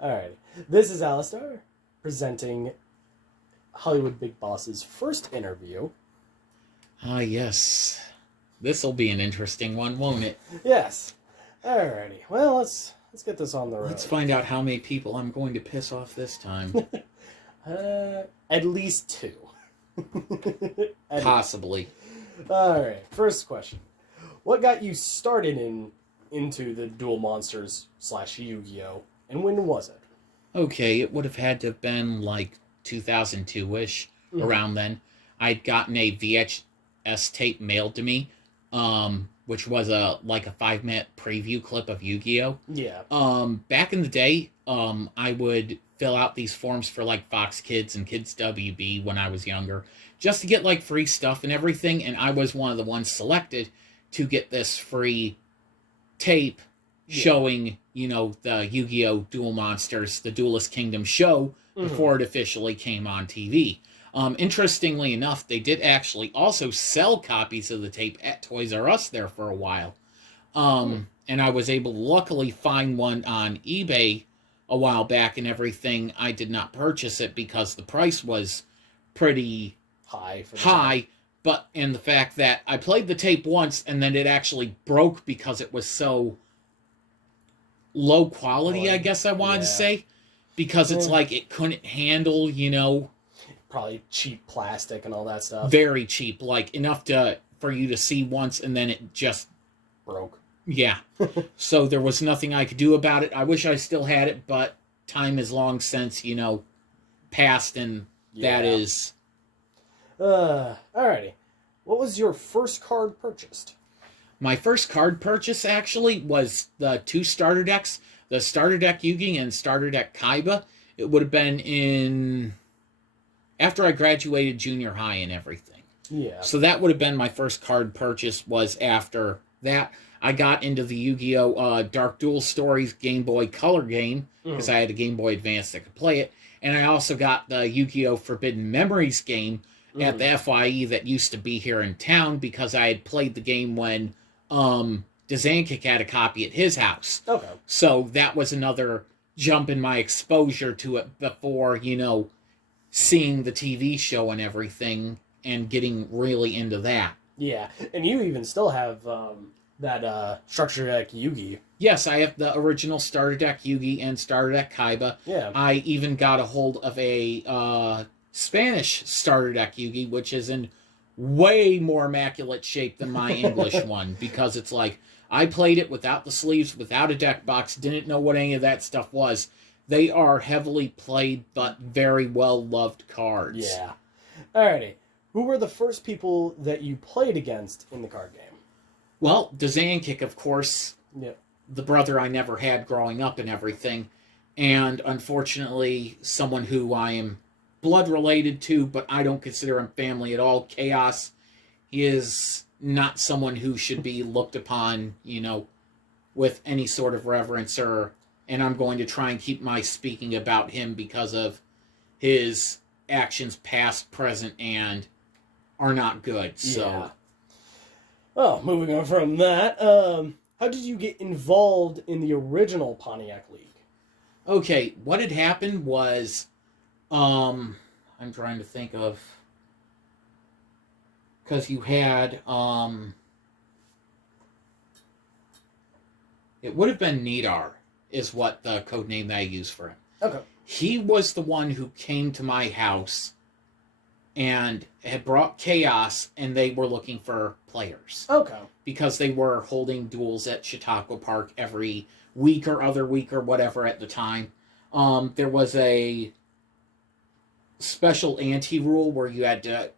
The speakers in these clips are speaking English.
Alright. This is Alistar presenting Hollywood Big Boss's first interview. Ah, yes. This'll be an interesting one, won't it? Yes. Alrighty. Well, let's get this on the road. Let's find out how many people I'm going to piss off this time. At least 2. Possibly. Alright. First question. What got you started into the Duel Monsters / Yu-Gi-Oh? And when was it? Okay, it would have had to have been like 2002-ish, around then. I'd gotten a VHS tape mailed to me, which was a 5-minute preview clip of Yu-Gi-Oh! Yeah. Back in the day, I would fill out these forms for like Fox Kids and Kids WB when I was younger, just to get like free stuff and everything, and I was one of the ones selected to get this free tape showing, the Yu-Gi-Oh! Duel Monsters, the Duelist Kingdom show, before it officially came on TV. Interestingly enough, they did actually also sell copies of the tape at Toys R Us there for a while. And I was able to luckily find one on eBay a while back and everything. I did not purchase it because the price was pretty high. But in the fact that I played the tape once and then it actually broke because it was so low quality, I guess I wanted to say. Because it's like it couldn't handle, Probably cheap plastic and all that stuff. Very cheap. Like enough for you to see once and then it just broke. Yeah. So there was nothing I could do about it. I wish I still had it, but time is long since, passed, and that is... Alrighty. What was your first card purchased? My first card purchase, actually, was the 2 starter decks. The starter deck Yugi and starter deck Kaiba. It would have been after I graduated junior high and everything. Yeah. So that would have been my first card purchase, was after that. I got into the Yu-Gi-Oh! Dark Duel Stories Game Boy Color game, because I had a Game Boy Advance that could play it. And I also got the Yu-Gi-Oh! Forbidden Memories game at the FYE that used to be here in town, because I had played the game when Dzankik had a copy at his house. Okay. So that was another jump in my exposure to it before, seeing the TV show and everything and getting really into that. Yeah, and you even still have that structure deck Yugi. Yes, I have the original starter deck Yugi and starter deck Kaiba. Yeah. I even got a hold of a Spanish starter deck Yugi, which is in way more immaculate shape than my English one, because it's like, I played it without the sleeves, without a deck box, didn't know what any of that stuff was. They are heavily played, but very well-loved cards. Yeah. Alrighty. Who were the first people that you played against in the card game? Well, Dzankik, of course. Yep. The brother I never had growing up and everything. And unfortunately, someone who I am blood related to, but I don't consider him family at all, Chaos. He is not someone who should be looked upon, with any sort of reverence, and I'm going to try and keep my speaking about him because of his actions past, present, and are not good. So, yeah. Well, moving on from that, how did you get involved in the original Pontiac League? Okay, what had happened was, I'm trying to think of, because you had, it would have been Nidar, is what the code name that I use for him. Okay. He was the one who came to my house and had brought Chaos, and they were looking for players. Okay. Because they were holding duels at Chautauqua Park every week or other week or whatever at the time. There was a special ante rule where you had to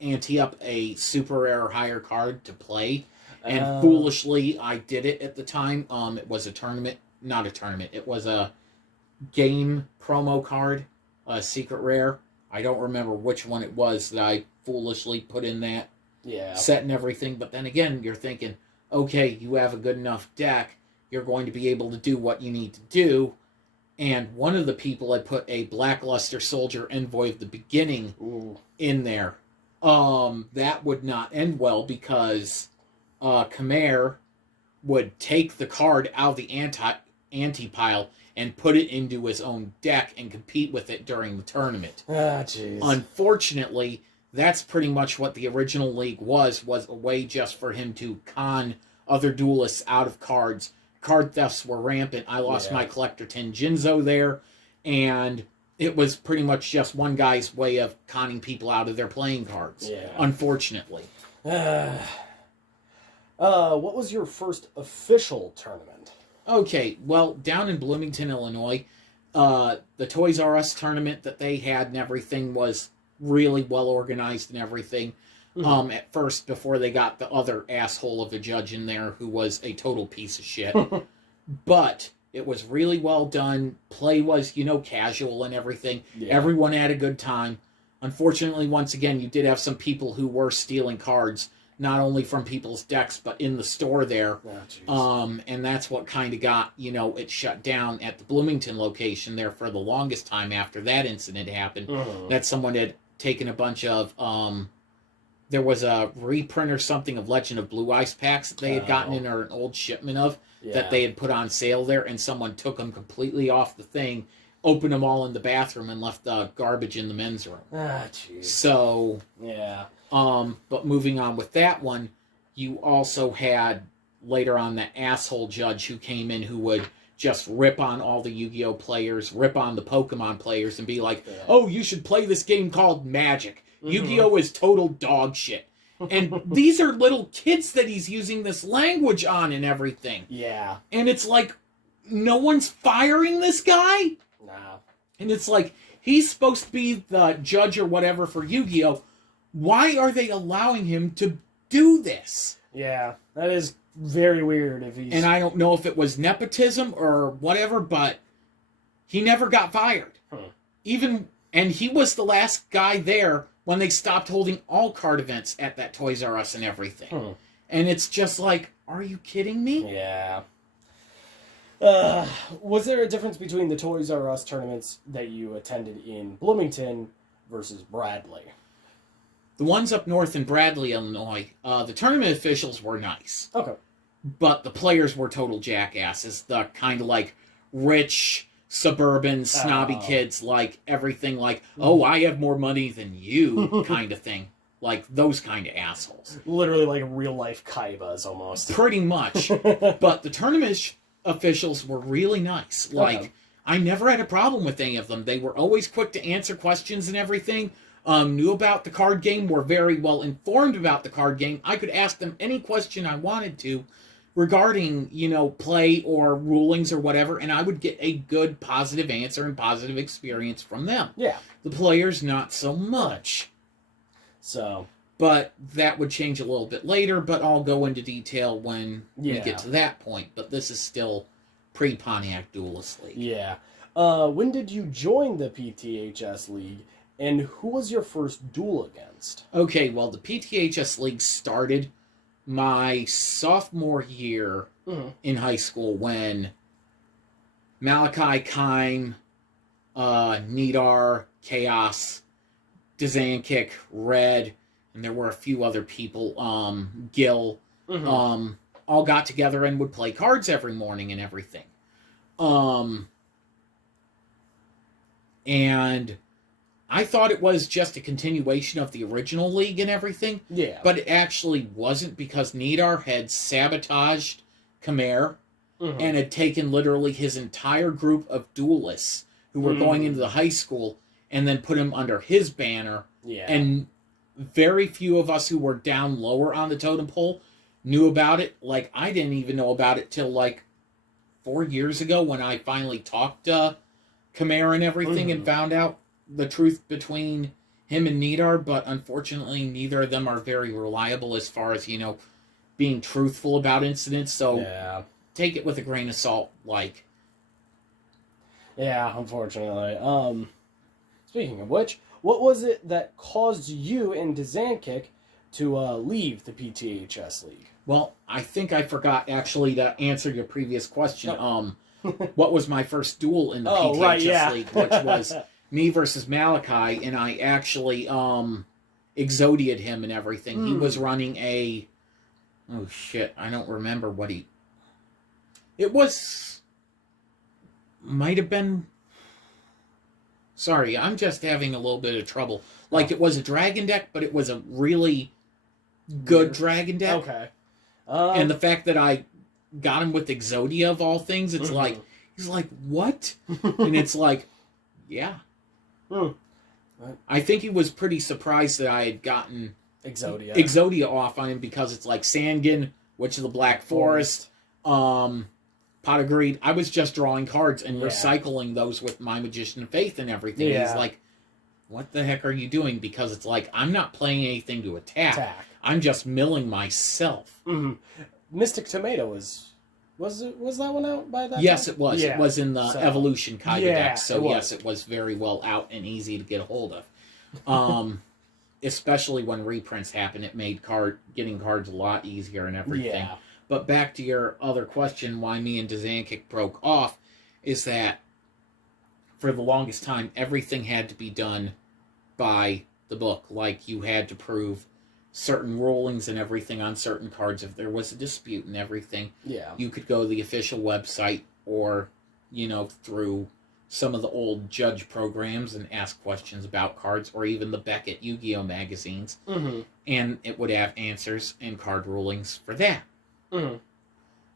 ante up a super rare or higher card to play. And foolishly, I did it at the time. It was a tournament. Not a tournament. It was a game promo card. A secret rare. I don't remember which one it was that I foolishly put in that set and everything. But then again, you're thinking, okay, you have a good enough deck. You're going to be able to do what you need to do. And one of the people had put a Blackluster Soldier Envoy of the Beginning in there. That would not end well because Khmer would take the card out of the anti-pile and put it into his own deck and compete with it during the tournament. Ah, jeez. Unfortunately, that's pretty much what the original league was a way just for him to con other duelists out of cards. Card thefts were rampant. I lost my Collector 10 Jinzo there, and it was pretty much just one guy's way of conning people out of their playing cards, unfortunately. What was your first official tournament? Okay, well, down in Bloomington, Illinois, the Toys R Us tournament that they had and everything was really well organized and everything. At first, before they got the other asshole of a judge in there who was a total piece of shit. But it was really well done. Play was, casual and everything. Yeah. Everyone had a good time. Unfortunately, once again, you did have some people who were stealing cards, not only from people's decks, but in the store there. And that's what kind of got, it shut down at the Bloomington location there for the longest time after that incident happened. That someone had taken a bunch of, there was a reprint or something of Legend of Blue Ice packs that they had gotten in an old shipment of that they had put on sale there, and someone took them completely off the thing, opened them all in the bathroom, and left the garbage in the men's room. So, but moving on with that one, you also had later on the asshole judge who came in who would just rip on all the Yu-Gi-Oh players, rip on the Pokemon players, and be like, oh, you should play this game called Magic. Yu-Gi-Oh is total dog shit. And these are little kids that he's using this language on and everything. Yeah. And it's like, no one's firing this guy? Nah. And it's like, he's supposed to be the judge or whatever for Yu-Gi-Oh! Why are they allowing him to do this? Yeah, that is very weird if he's... And I don't know if it was nepotism or whatever, but he never got fired. And he was the last guy there when they stopped holding all card events at that Toys R Us and everything. And it's just like, are you kidding me? Yeah. Was there a difference between the Toys R Us tournaments that you attended in Bloomington versus Bradley? The ones up north in Bradley, Illinois, the tournament officials were nice. Okay. But the players were total jackasses. The kind of like rich... suburban, snobby kids, like everything like, oh, I have more money than you kind of thing. Like those kind of assholes. Literally like real-life Kaibas, almost. Pretty much. But the tournament officials were really nice. Like, I never had a problem with any of them. They were always quick to answer questions and everything. Knew about the card game, were very well informed about the card game. I could ask them any question I wanted to regarding, play or rulings or whatever, and I would get a good positive answer and positive experience from them. Yeah. The players, not so much. So. But that would change a little bit later, but I'll go into detail when we get to that point. But this is still pre-Pontiac Duelist League. Yeah. When did you join the PTHS League, and who was your first duel against? Okay, well, the PTHS League started my sophomore year in high school when Malachi, Kime, Nidar, Chaos, Dazankick, Red, and there were a few other people, Gil, all got together and would play cards every morning and everything. And I thought it was just a continuation of the original league and everything. Yeah. But it actually wasn't, because Nidar had sabotaged Khmer and had taken literally his entire group of duelists who were going into the high school and then put him under his banner. Yeah. And very few of us who were down lower on the totem pole knew about it. Like, I didn't even know about it till like 4 years ago when I finally talked to Khmer and everything and found out the truth between him and Nidar, but unfortunately neither of them are very reliable as far as, being truthful about incidents, so take it with a grain of salt, like. Yeah, unfortunately. Speaking of which, what was it that caused you and Dazankick to leave the PTHS League? Well, I think I forgot, actually, to answer your previous question. What was my first duel in the PTHS League, which was me versus Malachi, and I actually exodiated him and everything. He was running a... Oh, shit. I don't remember what he... It was might have been... Sorry, I'm just having a little bit of trouble. Like, it was a dragon deck, but it was a really good dragon deck. Okay. And the fact that I got him with Exodia of all things, it's like, he's like, what? And it's like, yeah. I think he was pretty surprised that I had gotten Exodia off on him, because it's like Sangin, Witch of the Black Forest, Pot of Greed. I was just drawing cards and recycling those with my Magician of Faith and everything. Yeah. He's like, what the heck are you doing? Because it's like, I'm not playing anything to attack. I'm just milling myself. Mystic Tomato was that one out by that Yes, time? it was. Yeah. It was in the Evolution kind of deck. So yes, it was very well out and easy to get a hold of. Especially when reprints happened, it made getting cards a lot easier and everything. Yeah. But back to your other question, why me and Dazankic broke off, is that for the longest time, everything had to be done by the book. Like, you had to prove certain rulings and everything on certain cards. If there was a dispute and everything, you could go to the official website or, through some of the old judge programs and ask questions about cards, or even the Beckett Yu-Gi-Oh! Magazines. And it would have answers and card rulings for that.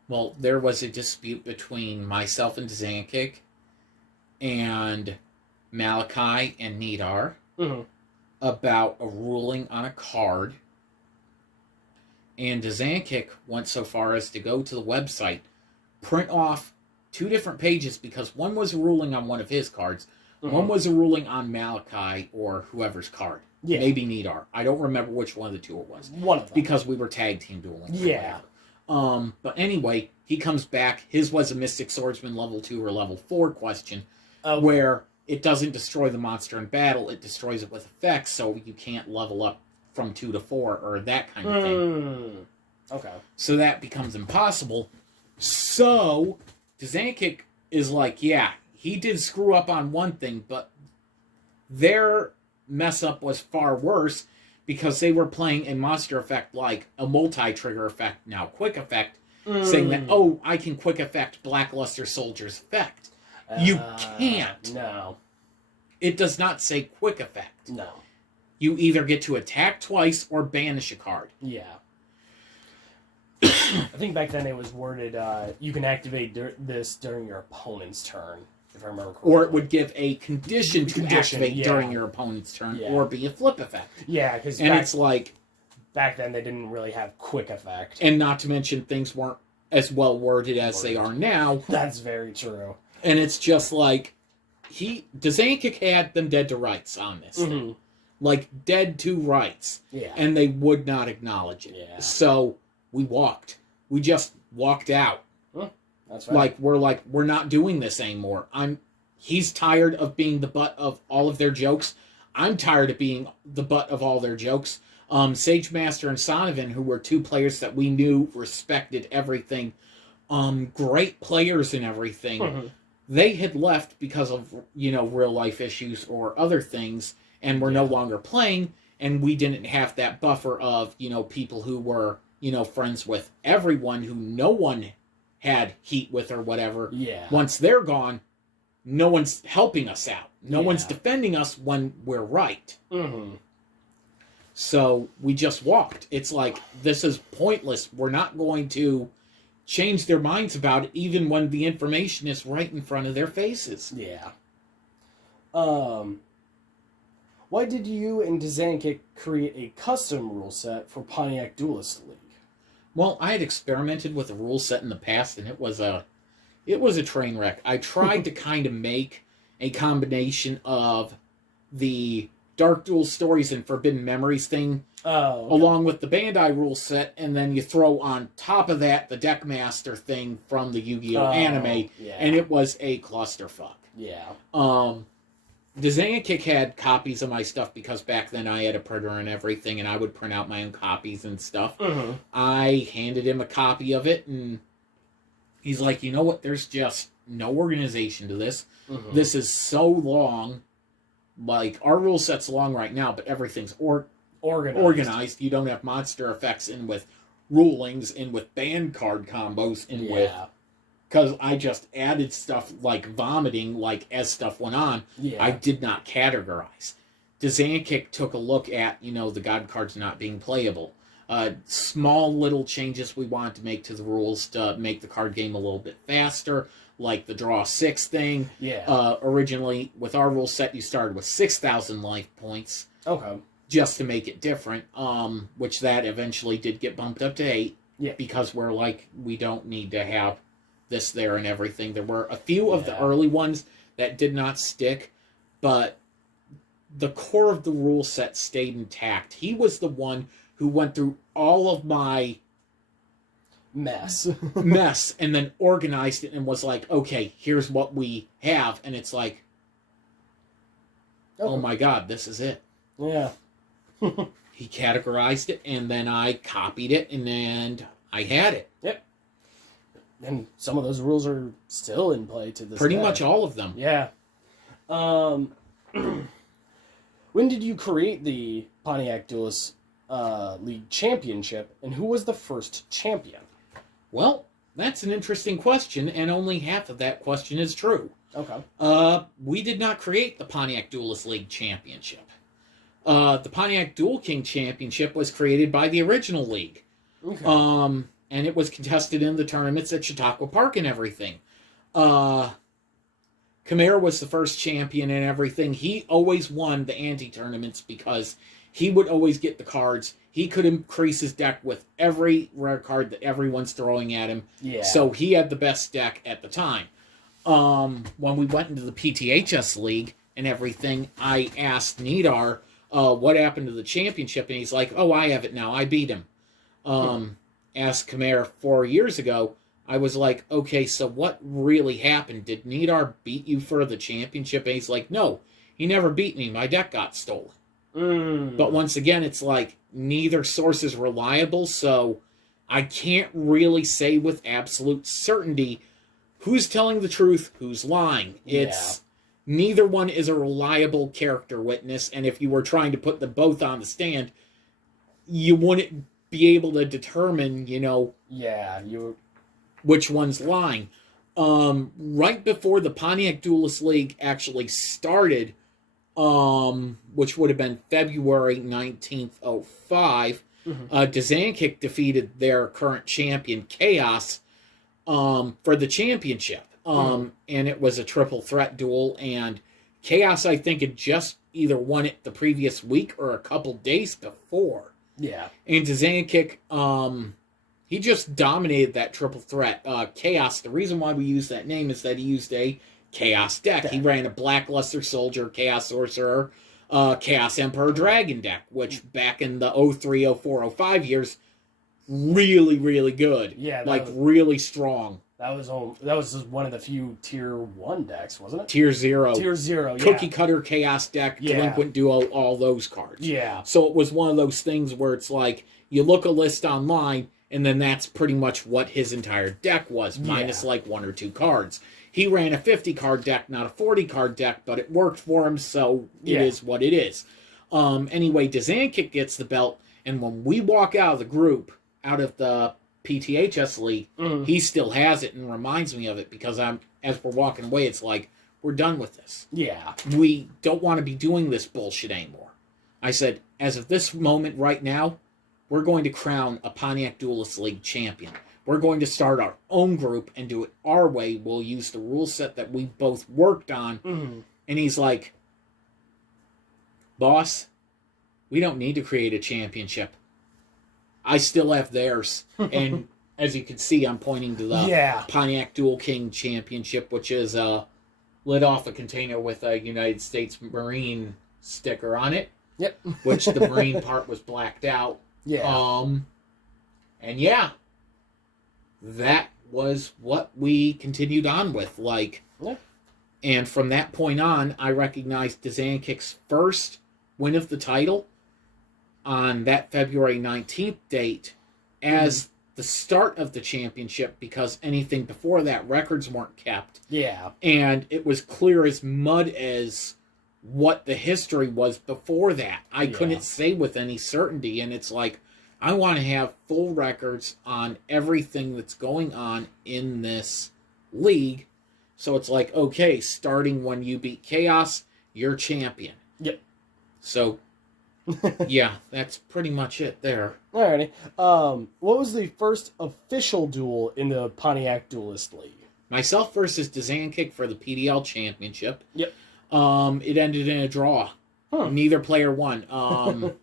Well, there was a dispute between myself and Dazankic and Malachi and Nidar about a ruling on a card. And Dazankic went so far as to go to the website, print off 2 different pages, because one was a ruling on one of his cards, one was a ruling on Malachi or whoever's card. Yeah. Maybe Nidar. I don't remember which one of the 2 it was. One of them. Because we were tag team dueling. Yeah. But anyway, he comes back. His was a Mystic Swordsman level 2 or level 4 question, where it doesn't destroy the monster in battle, it destroys it with effects, so you can't level up from 2 to 4 or that kind of thing. Okay. So that becomes impossible. So Dazankic is like, yeah, he did screw up on one thing, but their mess up was far worse, because they were playing a monster effect like a multi-trigger effect, now quick effect, saying that, I can quick effect Blackluster Soldier's effect. You can't. No. It does not say quick effect. No. You either get to attack twice or banish a card. Yeah. I think back then it was worded, you can activate this during your opponent's turn, if I remember correctly. Or it would give a condition to activate during your opponent's turn, or be a flip effect. Yeah, because it's like, back then they didn't really have quick effect. And not to mention, things weren't as well worded as they are now. That's very true. And it's just like, Dazankic had them dead to rights on this thing. Like, dead to rights. Yeah. And they would not acknowledge it. Yeah. So we walked. We just walked out. That's right. We're not doing this anymore. He's tired of being the butt of all of their jokes. I'm tired of being the butt of all their jokes. Sage Master and Sonovan, who were 2 players that we knew, respected everything, great players and everything, they had left because of, real life issues or other things, and were no longer playing, and we didn't have that buffer of, people who were, friends with everyone, who no one had heat with or whatever. Yeah. Once they're gone, no one's helping us out. No one's defending us when we're right. So we just walked. It's like, this is pointless. We're not going to change their minds about it, even when the information is right in front of their faces. Yeah. Why did you and Dazankic create a custom rule set for Pontiac Duelist League? Well, I had experimented with a rule set in the past, and it was a train wreck. I tried to kind of make a combination of the Dark Duel Stories and Forbidden Memories thing, along with the Bandai rule set, and then you throw on top of that the Deckmaster thing from the Yu-Gi-Oh! Anime, and it was a clusterfuck. Yeah. Dazankic had copies of my stuff, because back then I had a printer and everything, and I would print out my own copies and stuff. I handed him a copy of it, and he's like, you know what, there's just no organization to this. This is so long. Like, our rule set's long right now, but everything's organized. You don't have monster effects in with rulings, in with band card combos, in with because I just added stuff like vomiting, like as stuff went on. Yeah. I did not categorize. Dazankic took a look at, the God cards not being playable. Small little changes we wanted to make to the rules to make the card game a little bit faster, like the draw 6 thing. Yeah. Originally, with our rule set, you started with 6,000 life points. Okay. Just to make it different, which that eventually did get bumped up to 8. Yeah. Because we're like, we don't need to have this there and everything. There were a few of the early ones that did not stick, but the core of the rule set stayed intact. He was the one who went through all of my mess and then organized it and was like, okay, here's what we have. And it's like, oh my God, this is it. Yeah. He categorized it, and then I copied it, and then I had it. Yep. And some of those rules are still in play to this Pretty day. much all of them. Yeah. When did you create the Pontiac Duelist League Championship, and who was the first champion? Well, that's an interesting question, and only half of that question is true. Okay. We did not create the Pontiac Duelist League Championship. The Pontiac Duel King Championship was created by the original league. Okay. And it was contested in the tournaments at Chautauqua Park and everything. Khmer was the first champion and everything. He always won the anti-tournaments because he would always get the cards. He could increase his deck with every rare card that everyone's throwing at him. Yeah. So he had the best deck at the time. When we went into the PTHS League and everything, I asked Nidar what happened to the championship, and he's like, oh, I have it now. I beat him. Asked Khmer 4 years ago. I was like, okay, so what really happened? Did Nidar beat you for the championship? And he's like, no, he never beat me. My deck got stolen. But once again, it's like, neither source is reliable, so I can't really say with absolute certainty who's telling the truth, who's lying. It's neither one is a reliable character witness, and if you were trying to put them both on the stand, you wouldn't be able to determine, which one's lying. Right before the Pontiac Duelist League actually started, which would have been February 19th, 05, Dazankic defeated their current champion, Chaos, for the championship. And it was a triple threat duel, and Chaos, I think, had just either won it the previous week or a couple days before. Yeah. And Dazankic, he just dominated that triple threat. Chaos, the reason why we use that name is that he used a Chaos deck. He ran a Blackluster Soldier, Chaos Sorcerer, Chaos Emperor Dragon deck, which back in the 03, 04, 05 years, really, really good. Yeah. Really strong. That was just one of the few Tier 1 decks, wasn't it? Tier 0. Tier 0, yeah. Cookie Cutter Chaos deck, Delinquent Duo, all those cards. Yeah. So it was one of those things where it's like, you look a list online, and then that's pretty much what his entire deck was, minus like 1 or 2 cards. He ran a 50-card deck, not a 40-card deck, but it worked for him, so it is what it is. Anyway, Dazankic gets the belt, and when we walk out of the group, out of the PTHS League, he still has it and reminds me of it, because as we're walking away, it's like, we're done with this. Yeah. We don't want to be doing this bullshit anymore. I said, as of this moment right now, we're going to crown a Pontiac Duelist League champion. We're going to start our own group and do it our way. We'll use the rule set that we both worked on. And he's like, boss, we don't need to create a championship. I still have theirs. And as you can see, I'm pointing to the Pontiac Duel King Championship, which is lit off a container with a United States Marine sticker on it. Yep. Which the Marine part was blacked out. Yeah. And yeah, that was what we continued on with. And from that point on, I recognized Dazankic's first win of the title on that February 19th date as the start of the championship, because anything before that, records weren't kept. Yeah. And it was clear as mud as what the history was before that. I couldn't say with any certainty, and it's like, I want to have full records on everything that's going on in this league. So it's like, okay, starting when you beat Chaos, you're champion. Yep. So, yeah, that's pretty much it there. Alrighty. What was the first official duel in the Pontiac Duelist League? Myself versus Dazankic for the PDL championship. Yep. It ended in a draw. Huh. Neither player won.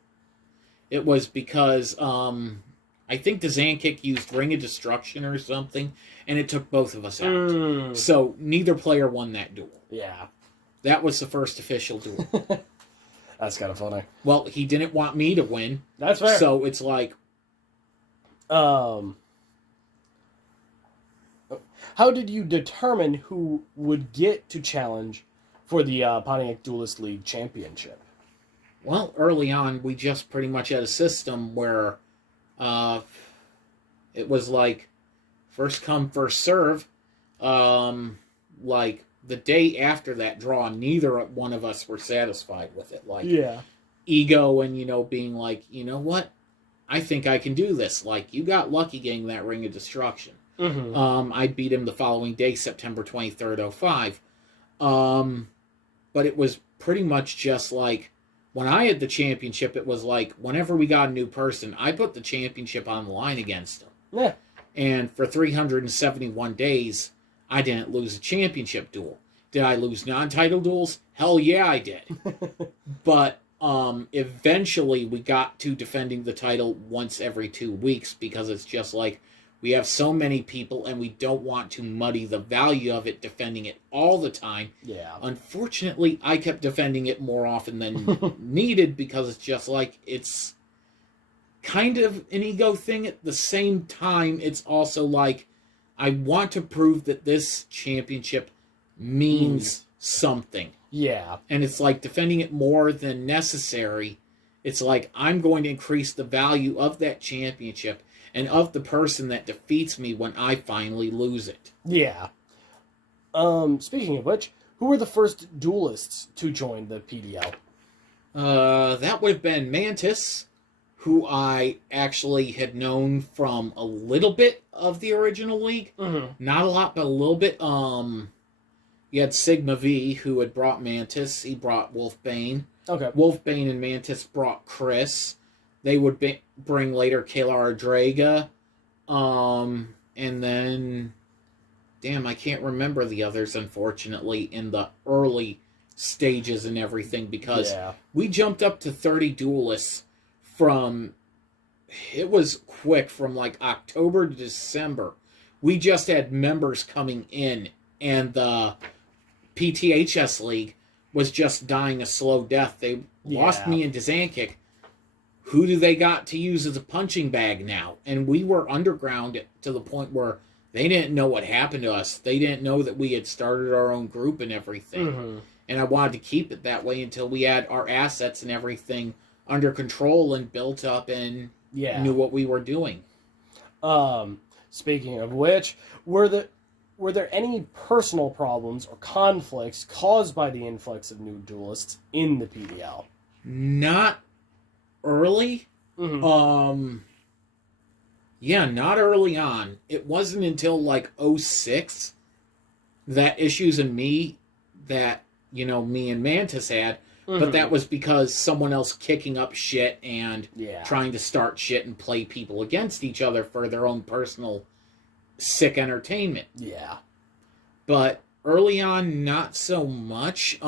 It was because I think Dazankic used Ring of Destruction or something, and it took both of us out. So neither player won that duel. Yeah. That was the first official duel. That's kind of funny. Well, he didn't want me to win. That's fair. So it's like... How did you determine who would get to challenge for the Pontiac Duelist League Championship? Well, early on, we just pretty much had a system where it was like first come, first serve. Like the day after that draw, neither one of us were satisfied with it. Like, yeah. Ego and, being like, you know what? I think I can do this. Like, you got lucky getting that Ring of Destruction. Mm-hmm. I beat him the following day, September 23rd, 05. But it was pretty much just like, when I had the championship, it was like, whenever we got a new person, I put the championship on the line against them. Yeah. And for 371 days, I didn't lose a championship duel. Did I lose non-title duels? Hell yeah, I did. But eventually we got to defending the title once every 2 weeks because it's just like we have so many people and we don't want to muddy the value of it defending it all the time. Yeah. Unfortunately, I kept defending it more often than needed because it's just like it's kind of an ego thing. At the same time, it's also like I want to prove that this championship means something. Yeah. And it's like defending it more than necessary. It's like I'm going to increase the value of that championship and of the person that defeats me when I finally lose it. Yeah. Speaking of which, who were the first duelists to join the PDL? That would have been Mantis, who I actually had known from a little bit of the original league. Mm-hmm. Not a lot, but a little bit. You had Sigma V, who had brought Mantis. He brought Wolfbane. Okay. Wolfbane and Mantis brought Chris. They would bring later Kalar Draga. And then... Damn, I can't remember the others, unfortunately, in the early stages and everything, because we jumped up to 30 duelists from... It was quick, from like October to December. We just had members coming in, and the PTHS League was just dying a slow death. They lost me and Dazankic. Who do they got to use as a punching bag now? And we were underground to the point where they didn't know what happened to us. They didn't know that we had started our own group and everything. Mm-hmm. And I wanted to keep it that way until we had our assets and everything under control and built up and knew what we were doing. Speaking of which, were there any personal problems or conflicts caused by the influx of new duelists in the PDL? Not early. Mm-hmm. Not early on. It wasn't until like 06 that Issues and me that, me and Mantis had, but that was because someone else kicking up shit and trying to start shit and play people against each other for their own personal sick entertainment. Yeah. But early on, not so much.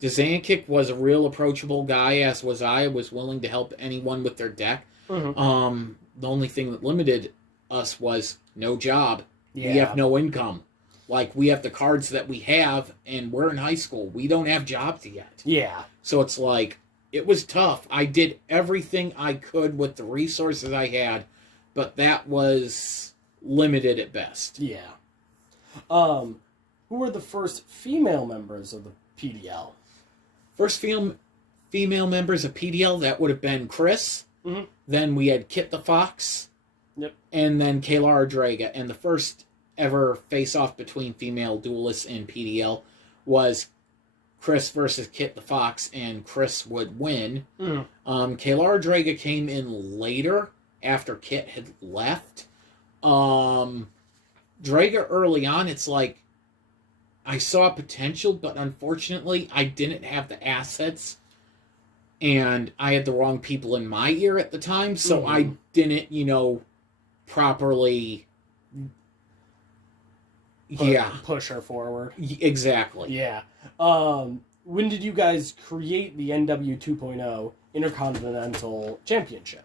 Dazankic was a real approachable guy, as was I. Was willing to help anyone with their deck. Mm-hmm. The only thing that limited us was no job. We have no income. Like, we have the cards that we have, and we're in high school. We don't have jobs yet. Yeah. So it's like, it was tough. I did everything I could with the resources I had, but that was limited at best. Yeah. Who were the first female members of the PDL? First female members of PDL, that would have been Chris. Mm-hmm. Then we had Kit the Fox. Yep. And then Kalar Draga. And the first ever face-off between female duelists in PDL was Chris versus Kit the Fox, and Chris would win. Mm. Kalar Draga came in later, after Kit had left. Draga early on, it's like, I saw potential, but unfortunately, I didn't have the assets, and I had the wrong people in my ear at the time, so I didn't, properly... Push her forward. Exactly. Yeah. When did you guys create the NW 2.0 Intercontinental Championship?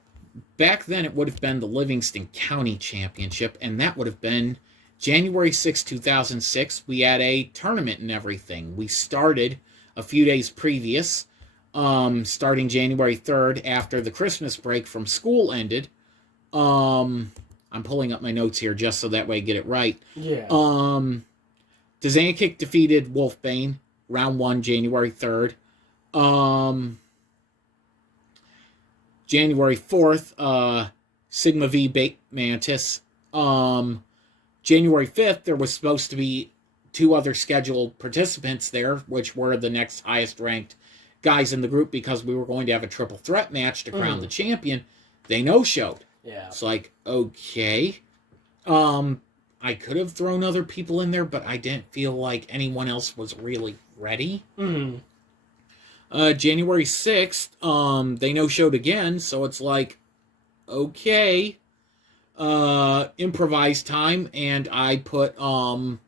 Back then, it would have been the Livingston County Championship, and that would have been January 6, 2006. We had a tournament and everything. We started a few days previous, starting January 3rd after the Christmas break from school ended. I'm pulling up my notes here just so that way I get it right. Yeah. Dzankic defeated Wolfbane, round 1, January 3rd. January 4th, Sigma V Mantis. January 5th, there was supposed to be 2 other scheduled participants there, which were the next highest ranked guys in the group, because we were going to have a triple threat match to crown the champion. They no-showed. Yeah. It's like, okay. I could have thrown other people in there, but I didn't feel like anyone else was really ready. Mm-hmm. January 6th, they no-showed again, so it's like, okay. Improvised time, and I put Dzankic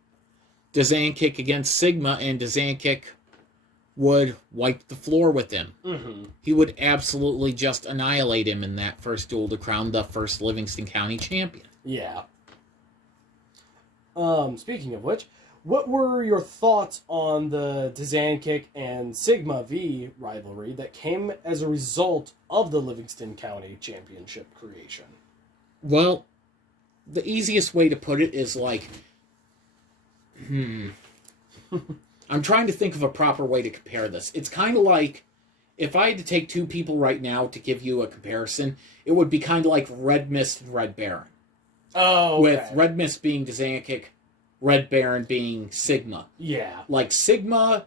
against Sigma, and Dzankic would wipe the floor with him. Mm-hmm. He would absolutely just annihilate him in that first duel to crown the first Livingston County champion. Yeah. Speaking of which, what were your thoughts on the Dzankic and Sigma V rivalry that came as a result of the Livingston County Championship creation? Well, the easiest way to put it is like, I'm trying to think of a proper way to compare this. It's kind of like, if I had to take 2 people right now to give you a comparison, it would be kind of like Red Mist and Red Baron. Oh, okay. With Red Mist being Dzankic, Red Baron being Sigma. Yeah. Like Sigma,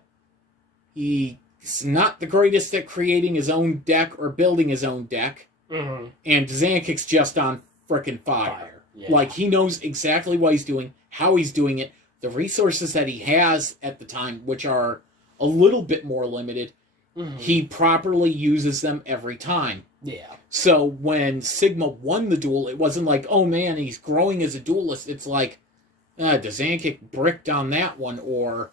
he's not the greatest at creating his own deck or building his own deck. Mm-hmm. And Dzankic's just on frickin' fire. Yeah. Like, he knows exactly what he's doing, how he's doing it, the resources that he has at the time, which are a little bit more limited, he properly uses them every time. Yeah. So when Sigma won the duel, it wasn't like, oh man, he's growing as a duelist. It's like, Dzankic bricked on that one, or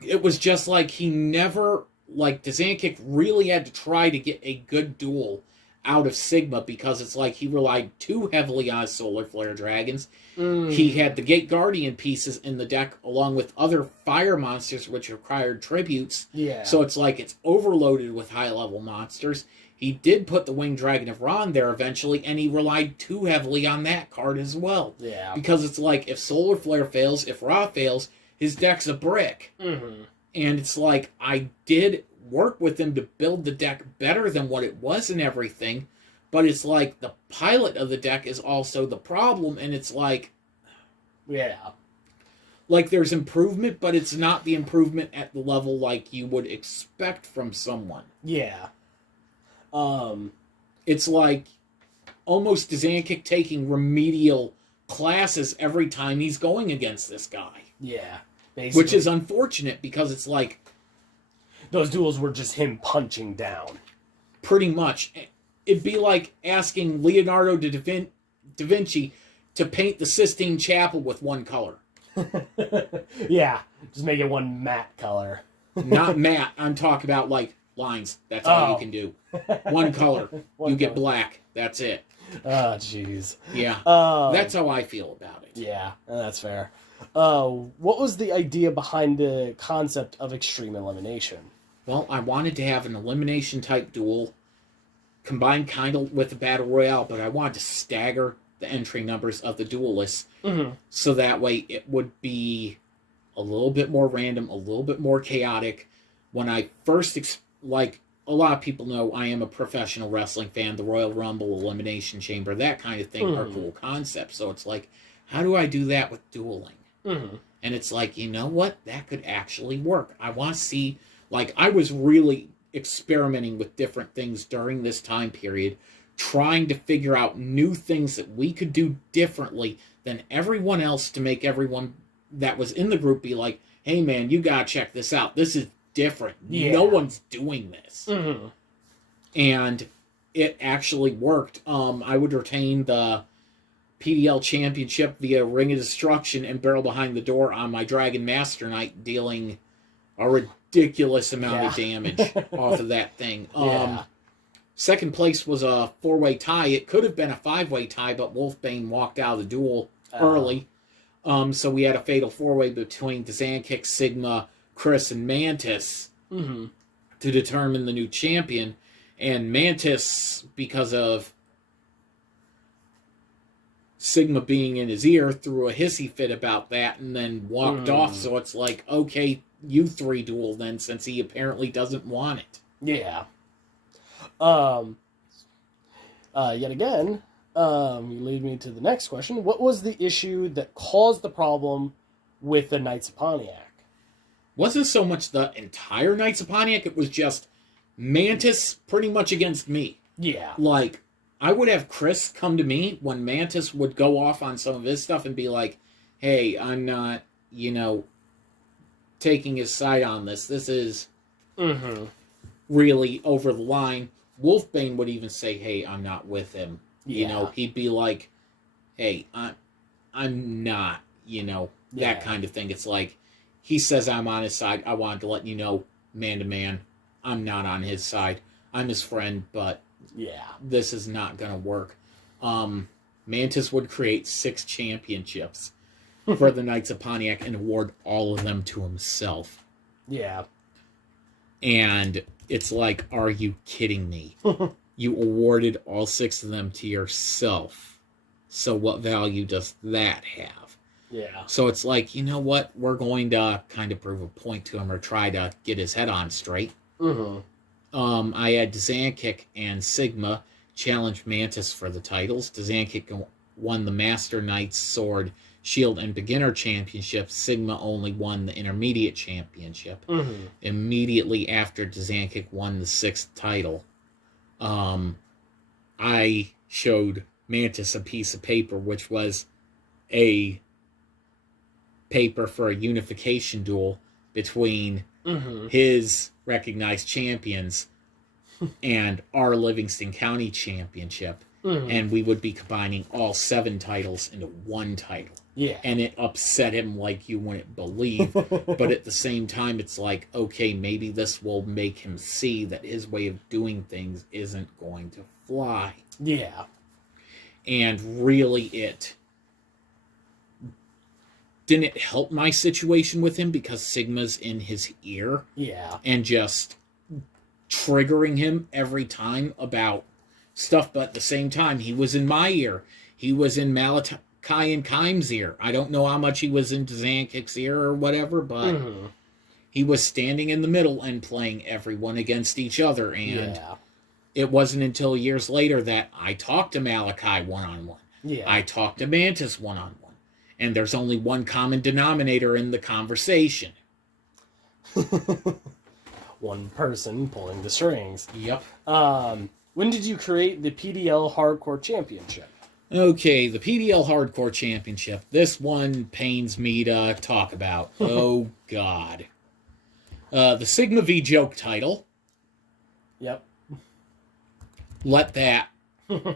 it was just like he never, like, Dzankic really had to try to get a good duel out of Sigma, because it's like he relied too heavily on his Solar Flare Dragons. He had the Gate Guardian pieces in the deck along with other fire monsters which required tributes. Yeah. So it's like it's overloaded with high-level monsters. He did put the Winged Dragon of Ron there eventually, and he relied too heavily on that card as well. Yeah. Because it's like, if Solar Flare fails, if Ra fails, his deck's a brick. And it's like, I did work with him to build the deck better than what it was and everything, but it's like the pilot of the deck is also the problem, and it's like, like there's improvement, but it's not the improvement at the level like you would expect from someone. It's like almost Dzankic taking remedial classes every time he's going against this guy. Basically. Which is unfortunate, because it's like, those duels were just him punching down. Pretty much. It'd be like asking Leonardo da Vinci to paint the Sistine Chapel with one color. Yeah, just make it one matte color. Not matte. I'm talking about, like, lines. That's all you can do. One color. You get black. That's it. Oh, jeez. Yeah. That's how I feel about it. Yeah, that's fair. What was the idea behind the concept of extreme elimination? Well, I wanted to have an elimination-type duel combined kind of with a battle royale, but I wanted to stagger the entry numbers of the duelists, so that way it would be a little bit more random, a little bit more chaotic. When I first, like, a lot of people know I am a professional wrestling fan. The Royal Rumble, Elimination Chamber, that kind of thing are cool concepts. So it's like, how do I do that with dueling? And it's like, you know what? That could actually work. I want to see, like, I was really experimenting with different things during this time period, trying to figure out new things that we could do differently than everyone else to make everyone that was in the group be like, hey man, you gotta check this out. This is different. Yeah. No one's doing this. Mm-hmm. And it actually worked. I would retain the PDL Championship via Ring of Destruction and Barrel Behind the Door on my Dragon Master Knight, dealing a ridiculous amount of damage off of that thing. Second place was a 4-way tie. It could have been a 5-way tie, but Wolfbane walked out of the duel early. So we had a fatal 4-way between Dazankick, Sigma, Chris, and Mantis to determine the new champion. And Mantis, because of Sigma being in his ear, threw a hissy fit about that and then walked off. So it's like, okay, you three duel then, since he apparently doesn't want it. Yeah. Yet again, you lead me to the next question. What was the issue that caused the problem with the Knights of Pontiac? Wasn't so much the entire Knights of Pontiac, it was just Mantis pretty much against me. Yeah. Like, I would have Chris come to me when Mantis would go off on some of his stuff and be like, hey, I'm not, taking his side on this. This is really over the line. Wolfbane would even say, hey, I'm not with him. Yeah. He'd be like, hey, I'm not, that kind of thing. It's like, he says I'm on his side. I wanted to let you know, man to man, I'm not on his side. I'm his friend, but this is not going to work. Mantis would create 6 championships for the Knights of Pontiac and award all of them to himself. Yeah. And it's like, are you kidding me? You awarded all 6 of them to yourself. So what value does that have? Yeah. So it's like, you know what? We're going to kind of prove a point to him or try to get his head on straight. I had Dazankick and Sigma challenge Mantis for the titles. Dazankick won the Master Knight's Sword, Shield, and Beginner Championship. Sigma only won the Intermediate Championship. Immediately after Dazankick won the 6th title, I showed Mantis a piece of paper, which was a paper for a unification duel between his recognized champions and our Livingston County Championship. And we would be combining all 7 titles into 1 title. Yeah. And it upset him like you wouldn't believe. But at the same time, it's like, okay, maybe this will make him see that his way of doing things isn't going to fly. Yeah. And really, it didn't help my situation with him because Sigma's in his ear. Yeah. And just triggering him every time about stuff. But at the same time, he was in my ear. He was in Malachi and Kime's ear. I don't know how much he was in Dazankick's ear or whatever, but he was standing in the middle and playing everyone against each other. And it wasn't until years later that I talked to Malachi one-on-one. Yeah. I talked to Mantis one-on-one. And there's only one common denominator in the conversation. One person pulling the strings. Yep. When did you create the PDL Hardcore Championship? Okay, the PDL Hardcore Championship. This one pains me to talk about. Oh, God. The Sigma V Joke title. Yep. Let that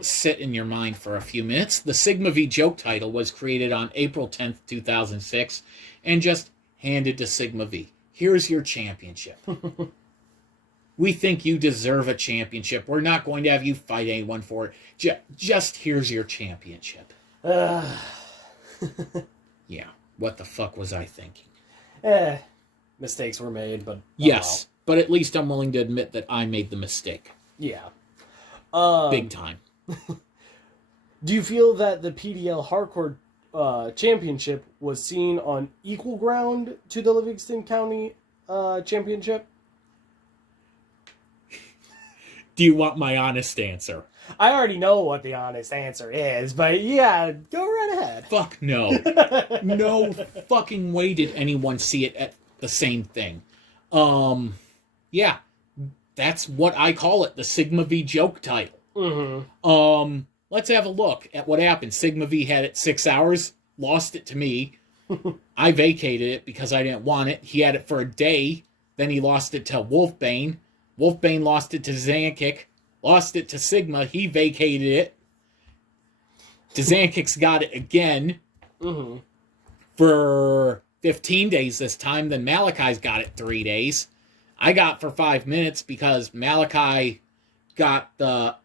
sit in your mind for a few minutes. The Sigma V Joke title was created on April 10th, 2006, and just handed to Sigma V. Here's your championship. We think you deserve a championship. We're not going to have you fight anyone for it. Just here's your championship. Yeah, what the fuck was I thinking? Mistakes were made, but... yes, but at least I'm willing to admit that I made the mistake. Yeah. Big time. Do you feel that the PDL Hardcore Championship was seen on equal ground to the Livingston County Championship? Do you want my honest answer? I already know what the honest answer is, but yeah, go right ahead. Fuck no. No fucking way did anyone see it at the same thing. Yeah, that's what I call it, the Sigma V Joke title. Let's have a look at what happened. Sigma V had it 6 hours, lost it to me. I vacated it because I didn't want it. He had it for a day, then he lost it to Wolfbane. Wolfbane lost it to Zankic, lost it to Sigma. He vacated it. Zankic's got it again for 15 days this time. Then Malachi's got it 3 days. I got for 5 minutes because Malachi got the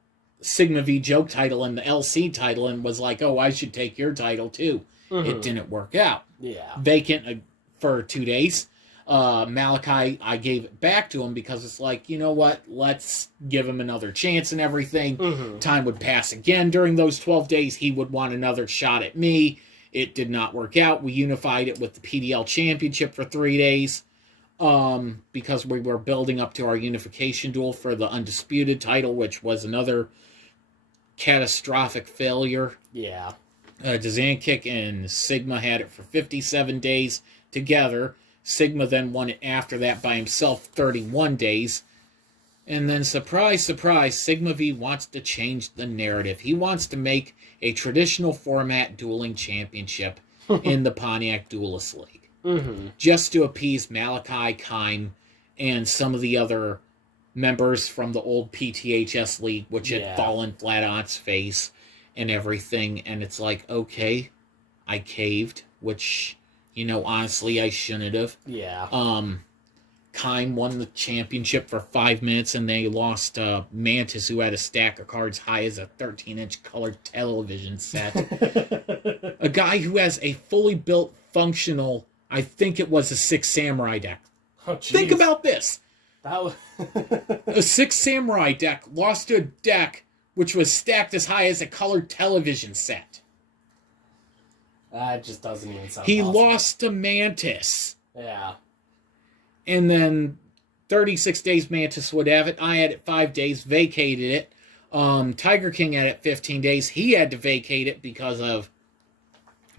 Sigma V joke title and the LC title and was like, oh, I should take your title too. It didn't work out. Yeah. Vacant for 2 days. Malachi, I gave it back to him because it's like, you know what? Let's give him another chance and everything. Time would pass again during those 12 days. He would want another shot at me. It did not work out. We unified it with the PDL championship for 3 days because we were building up to our unification duel for the undisputed title, which was another catastrophic failure. Yeah. Zankic and Sigma had it for 57 days together. Sigma then won it after that by himself 31 days. And then, surprise, surprise, Sigma V wants to change the narrative. He wants to make a traditional format dueling championship in the Pontiac Duelist League. Just to appease Malachi, Kime, and some of the other members from the old PTHS League, which had fallen flat on its face and everything. And it's like, okay, I caved, which... You know, honestly, I shouldn't have. Yeah. Kime won the championship for 5 minutes, and they lost Mantis, who had a stack of cards high as a 13-inch colored television set. A guy who has a fully built, functional, I think it was a 6 Samurai deck. Oh, geez. Think about this. That was... A 6 Samurai deck lost to a deck which was stacked as high as a colored television set. That just doesn't even sound He possible. lost to Mantis. Yeah. And then 36 days Mantis would have it. I had it 5 days, vacated it. Tiger King had it 15 days. He had to vacate it because of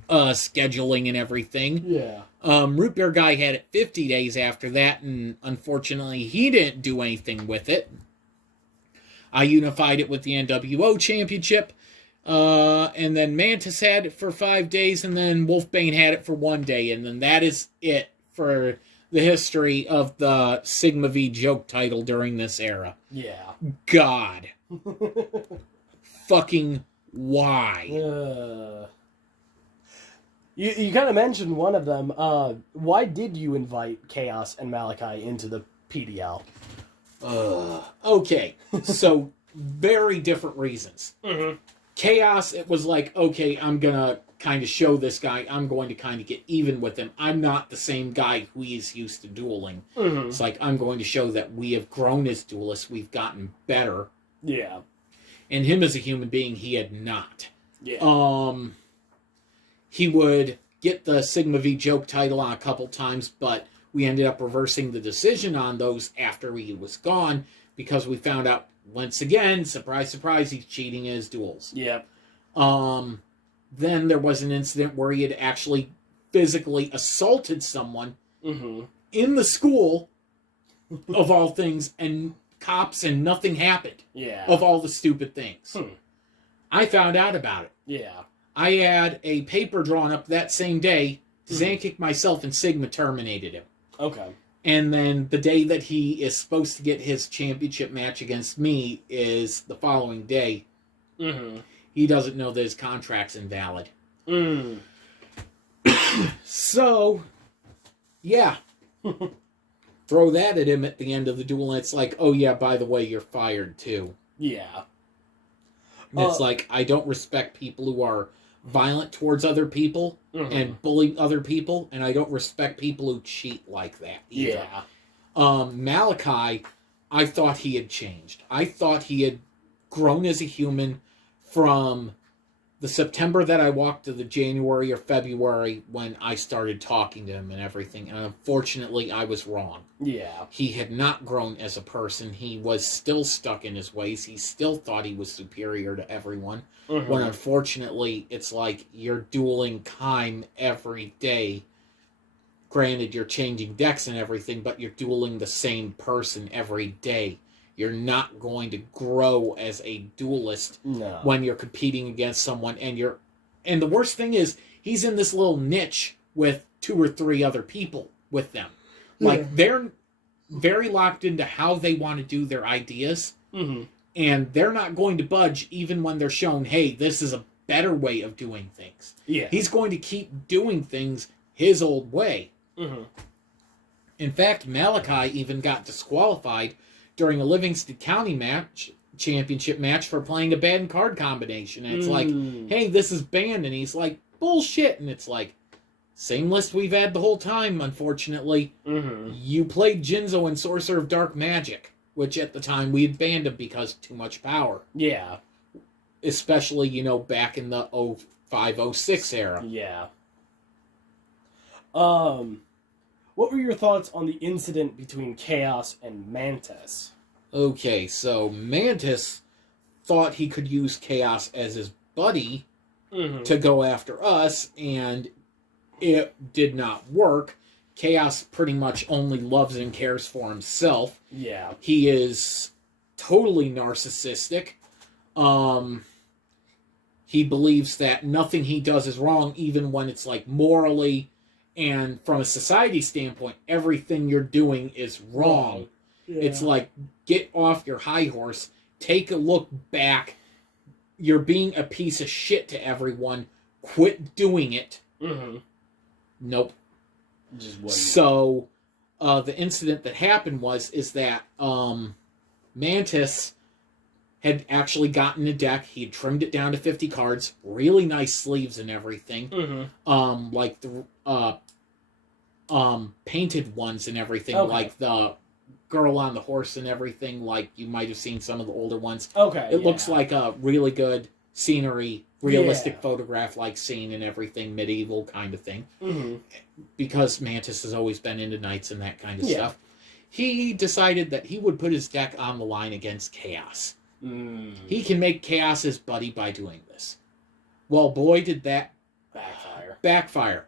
scheduling and everything. Yeah. Root Beer Guy had it 50 days after that, and unfortunately he didn't do anything with it. I unified it with the NWO Championship. And then Mantis had it for 5 days, and then Wolfbane had it for 1 day, and then that is it for the history of the Sigma V joke title during this era. Yeah. God. Fucking why? You kind of mentioned one of them. Why did you invite Chaos and Malachi into the PDL? Okay, so very different reasons. Chaos, it was like, okay, I'm gonna kind of show this guy, I'm going to kind of get even with him. I'm not the same guy who is used to dueling. It's like, I'm going to show that we have grown as duelists, we've gotten better. Yeah. And him as a human being, he had not. Yeah. He would get the Sigma V joke title on a couple times, but we ended up reversing the decision on those after he was gone, because we found out, once again, surprise, surprise, he's cheating in his duels. Yep. Then there was an incident where he had actually physically assaulted someone in the school, of all things, and cops, and nothing happened. Yeah. Of all the stupid things. I found out about it. Yeah. I had a paper drawn up that same day. Zankic, myself, and Sigma terminated him. Okay. And then the day that he is supposed to get his championship match against me is the following day. He doesn't know that his contract's invalid. So, yeah. Throw that at him at the end of the duel, and it's like, oh yeah, by the way, you're fired too. Yeah. And it's like, I don't respect people who are violent towards other people and bully other people, and I don't respect people who cheat like that either. Yeah. Malachi, I thought he had changed. I thought he had grown as a human from the September that I walked to the January or February when I started talking to him and everything, and unfortunately I was wrong. Yeah. He had not grown as a person. He was still stuck in his ways. He still thought he was superior to everyone. When unfortunately, it's like you're dueling Kime every day. Granted, you're changing decks and everything, but you're dueling the same person every day. you're not going to grow as a duelist when you're competing against someone. And the worst thing is, he's in this little niche with 2 or 3 other people with them. Like, they're very locked into how they want to do their ideas. Mm-hmm. And they're not going to budge even when they're shown, hey, this is a better way of doing things. Yeah. He's going to keep doing things his old way. Mm-hmm. In fact, Malachi even got disqualified during a Livingston County championship match for playing a bad card combination. And it's like, hey, this is banned. And he's like, bullshit. And it's like, same list we've had the whole time, unfortunately. Mm-hmm. You played Jinzo and Sorcerer of Dark Magic, which at the time we had banned him because too much power. Yeah. Especially, back in the 05-06 era. Yeah. What were your thoughts on the incident between Chaos and Mantis? Okay, so Mantis thought he could use Chaos as his buddy to go after us, and it did not work. Chaos pretty much only loves and cares for himself. Yeah. He is totally narcissistic. He believes that nothing he does is wrong, even when it's like morally and from a society standpoint, everything you're doing is wrong. Yeah. It's like, get off your high horse, take a look back. You're being a piece of shit to everyone. Quit doing it. Mm-hmm. Nope. So, the incident that happened is that Mantis had actually gotten a deck. He had trimmed it down to 50 cards. Really nice sleeves and everything. Mm-hmm. Like the painted ones and everything. Okay. Like the girl on the horse and everything. Like you might have seen some of the older ones. Okay. It looks like a really good scenery, realistic photograph-like scene and everything, medieval kind of thing. Mm-hmm. Because Mantis has always been into knights and that kind of stuff. He decided that he would put his deck on the line against Chaos. He can make Chaos his buddy by doing this. Well, boy, did that backfire.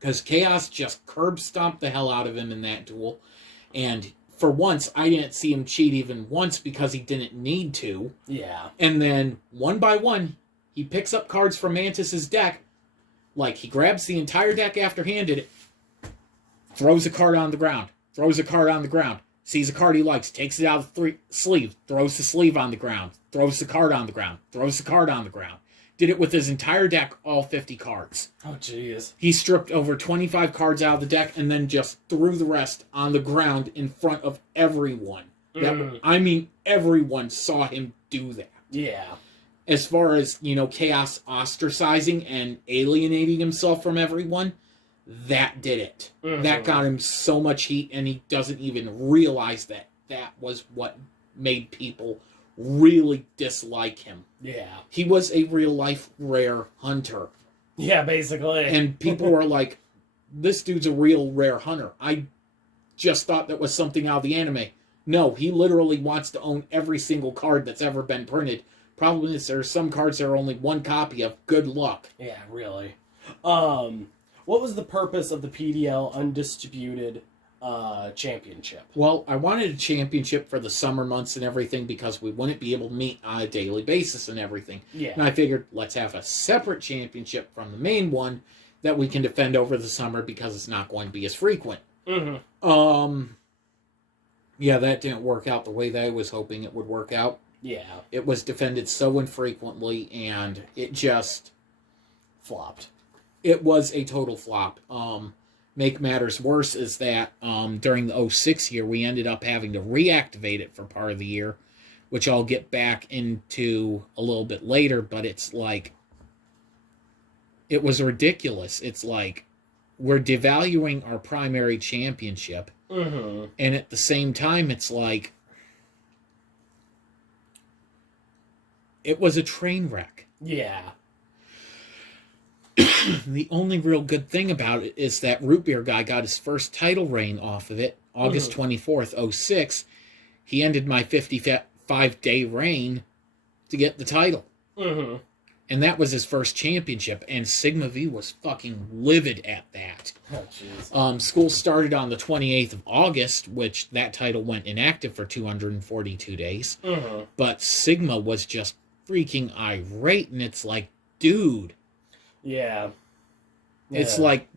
Because Chaos just curb stomped the hell out of him in that duel. And for once, I didn't see him cheat even once because he didn't need to. Yeah. And then, one by one, he picks up cards from Mantis's deck. Like, he grabs the entire deck after handed it, throws a card on the ground, sees a card he likes, takes it out of the sleeve, throws the sleeve on the ground, throws the card on the ground, throws the card on the ground. Did it with his entire deck, all 50 cards. Oh, jeez. He stripped over 25 cards out of the deck and then just threw the rest on the ground in front of everyone. Everyone saw him do that. Yeah. As far as, Chaos ostracizing and alienating himself from everyone, that did it. Mm-hmm. That got him so much heat, and he doesn't even realize that was what made people really dislike him. Yeah. He was a real-life rare hunter. Yeah, basically. And people were like, this dude's a real rare hunter. I just thought that was something out of the anime. No, he literally wants to own every single card that's ever been printed. Problem is, there are some cards there are only one copy of. Good luck. Yeah, really. What was the purpose of the PDL Undisputed championship? Well, I wanted a championship for the summer months and everything because we wouldn't be able to meet on a daily basis and everything. Yeah. And I figured, let's have a separate championship from the main one that we can defend over the summer because it's not going to be as frequent. Mm-hmm. Yeah, that didn't work out the way that I was hoping it would work out. Yeah. It was defended so infrequently, and it just flopped. It was a total flop. Make matters worse is that during the 06 year, we ended up having to reactivate it for part of the year, which I'll get back into a little bit later, but it's like, it was ridiculous. It's like, we're devaluing our primary championship, and at the same time, it's like, it was a train wreck. Yeah. The only real good thing about it is that Root Beer Guy got his first title reign off of it, August 24th, 06. He ended my 55-day reign to get the title. And that was his first championship, and Sigma V was fucking livid at that. Oh, jeez. School started on the 28th of August, which that title went inactive for 242 days. Mm-hmm. But Sigma was just freaking irate, and it's like, dude. Yeah. It's like,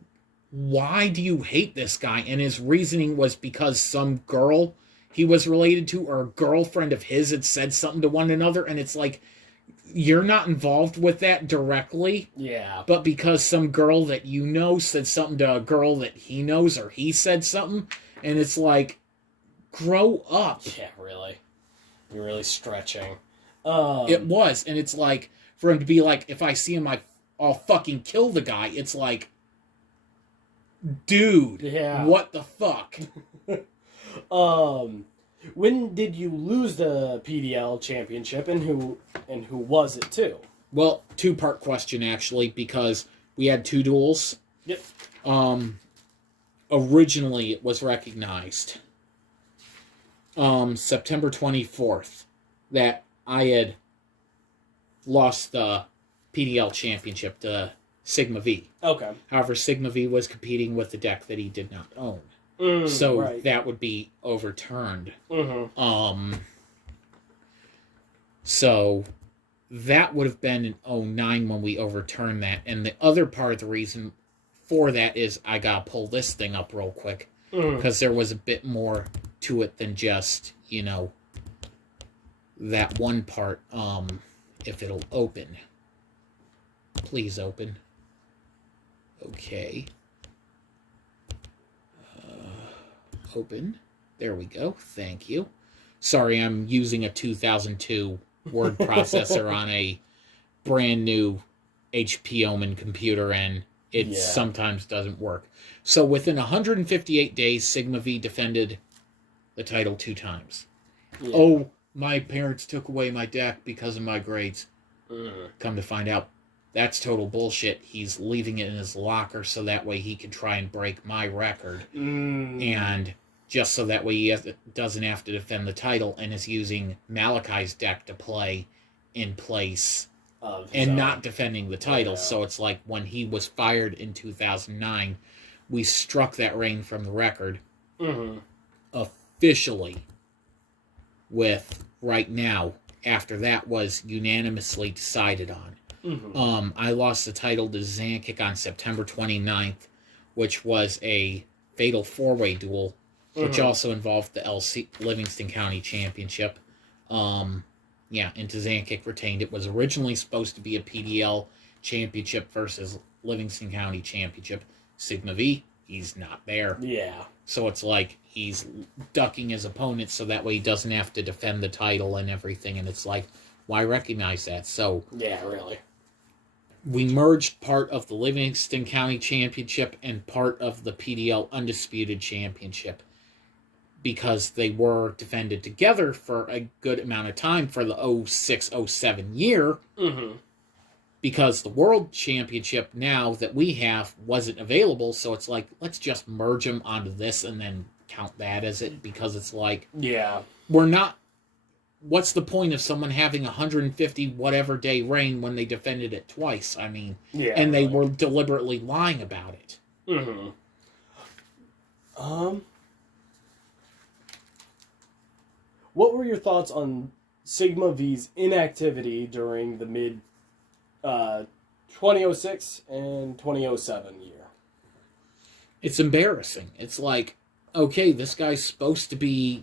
why do you hate this guy? And his reasoning was because some girl he was related to or a girlfriend of his had said something to one another, and it's like, you're not involved with that directly. Yeah. But because some girl that you know said something to a girl that he knows, or he said something, and it's like, grow up. Yeah, really. You're really stretching. It was, and it's like, for him to be like, if I see him, I'll fucking kill the guy. It's like, dude, yeah. What the fuck? When did you lose the PDL championship, and who was it to? Well, two-part question, actually, because we had 2 duels. Yep. Originally, it was recognized September 24th that I had lost the PDL championship to Sigma V. Okay. However, Sigma V was competing with the deck that he did not own. So right. that would be overturned. Mm-hmm. So that would have been in 2009 when we overturned that. And the other part of the reason for that is I gotta pull this thing up real quick. Because there was a bit more to it than just, that one part. If it'll open. Please open. Okay. Open. There we go. Thank you. Sorry, I'm using a 2002 word processor on a brand new HP Omen computer, and it sometimes doesn't work. So within 158 days, Sigma V defended the title 2 times. Yeah. Oh, my parents took away my deck because of my grades. Come to find out, that's total bullshit. He's leaving it in his locker so that way he can try and break my record. And just so that way he doesn't have to defend the title, and is using Malachi's deck to play in place and not defending the title. So it's like when he was fired in 2009, we struck that reign from the record officially with right now, after that was unanimously decided on. I lost the title to Zankic on September 29th, which was a fatal 4-way duel, which also involved the LC Livingston County Championship. And Zankic retained. It was originally supposed to be a PDL championship versus Livingston County Championship. Sigma V, he's not there. Yeah. So it's like he's ducking his opponent so that way he doesn't have to defend the title and everything. And it's like, why recognize that? So yeah, really. We merged part of the Livingston County Championship and part of the PDL Undisputed Championship, because they were defended together for a good amount of time for the 06-07 year. Because the World Championship now that we have wasn't available, so it's like, let's just merge them onto this and then count that as it, because it's like, we're not, what's the point of someone having 150 whatever day reign when they defended it twice? I mean, and they were deliberately lying about it. What were your thoughts on Sigma V's inactivity during the mid 2006 and 2007 year? It's embarrassing. It's like, okay, this guy's supposed to be,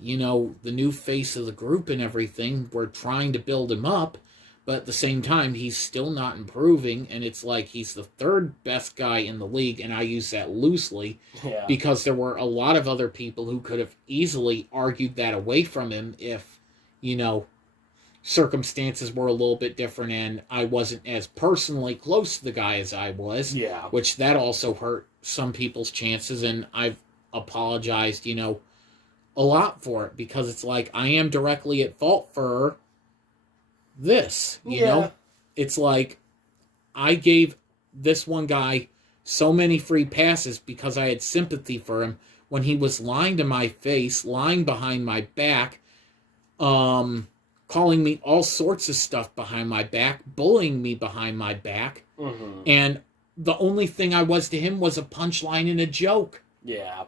the new face of the group and everything. We're trying to build him up, but at the same time, he's still not improving, and it's like he's the third best guy in the league, and I use that loosely, because there were a lot of other people who could have easily argued that away from him if, circumstances were a little bit different and I wasn't as personally close to the guy as I was, which that also hurt some people's chances, and I've apologized, a lot for it, because it's like I am directly at fault for this, you know? It's like I gave this one guy so many free passes because I had sympathy for him when he was lying to my face, lying behind my back, calling me all sorts of stuff behind my back, bullying me behind my back. Mm-hmm. And the only thing I was to him was a punchline and a joke. Yeah.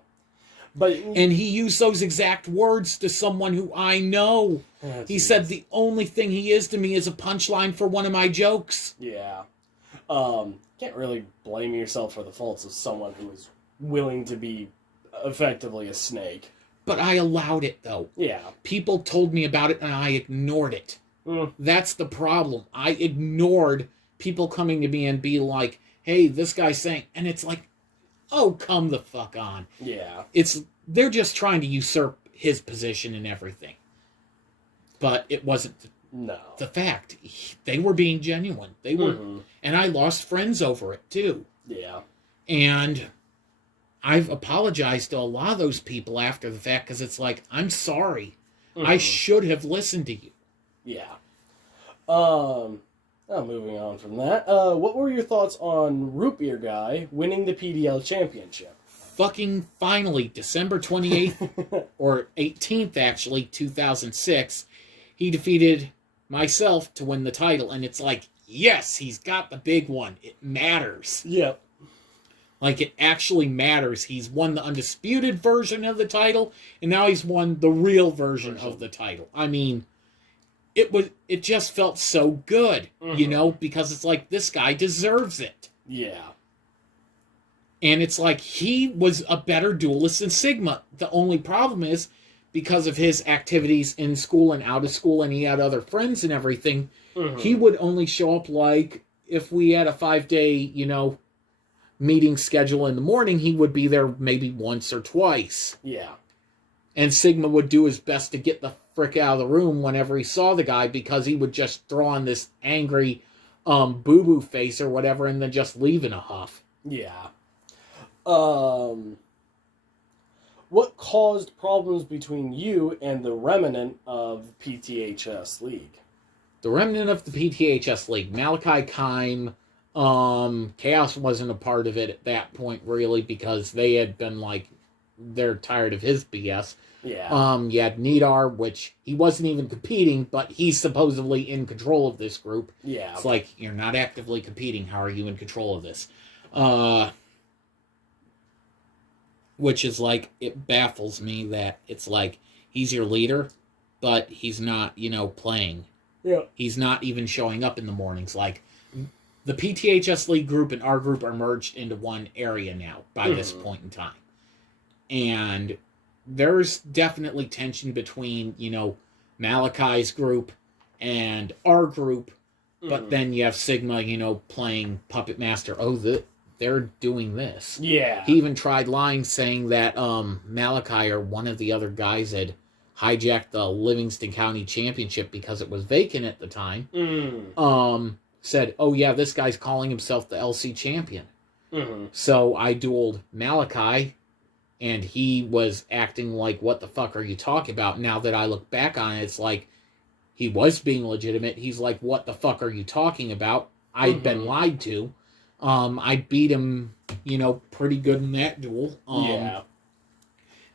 And he used those exact words to someone who I know. Oh, he said the only thing he is to me is a punchline for one of my jokes. Yeah. Can't really blame yourself for the faults of someone who is willing to be effectively a snake. But I allowed it, though. Yeah. People told me about it, and I ignored it. Mm. That's the problem. I ignored people coming to me and be like, hey, this guy's saying... And it's like, oh, come the fuck on. Yeah. They're just trying to usurp his position and everything. But it wasn't the fact. They were being genuine. They were... Mm-hmm. And I lost friends over it, too. Yeah. And I've apologized to a lot of those people after the fact, because it's like, I'm sorry. Mm-hmm. I should have listened to you. Yeah. Moving on from that, what were your thoughts on Root Beer Guy winning the PDL championship? Fucking finally, December 28th, or 18th actually, 2006, he defeated myself to win the title, and it's like, yes, he's got the big one. It matters. Yep. Like, it actually matters. He's won the undisputed version of the title, and now he's won the real version of the title. I mean... It just felt so good, you know, because it's like, this guy deserves it. Yeah. And it's like, he was a better duelist than Sigma. The only problem is, because of his activities in school and out of school, and he had other friends and everything, he would only show up, like, if we had a 5-day, you know, meeting schedule in the morning, he would be there maybe once or twice. Yeah. And Sigma would do his best to get the frick out of the room whenever he saw the guy, because he would just throw on this angry boo-boo face or whatever and then just leave in a huff. Yeah. What caused problems between you and the remnant of PTHS League? The remnant of the PTHS League, Malachi Kime, Chaos wasn't a part of it at that point, really, because they had been like, they're tired of his BS. Yeah. You had Nidar, which he wasn't even competing, but he's supposedly in control of this group. Yeah. It's like, you're not actively competing. How are you in control of this? Which is like, it baffles me that it's like, he's your leader, but he's not, you know, playing. Yeah. He's not even showing up in the mornings. Like, the PTHS League group and our group are merged into one area now by this point in time. And there's definitely tension between, you know, Malachi's group and our group. But then you have Sigma, you know, playing Puppet Master. Oh, they're doing this. Yeah. He even tried lying, saying that Malachi or one of the other guys had hijacked the Livingston County Championship because it was vacant at the time. Said, oh yeah, this guy's calling himself the LC champion. So I dueled Malachi, and he was acting like, what the fuck are you talking about? Now that I look back on it, it's like, he was being legitimate. He's like, what the fuck are you talking about? I'd been lied to. I beat him, you know, pretty good in that duel. Yeah.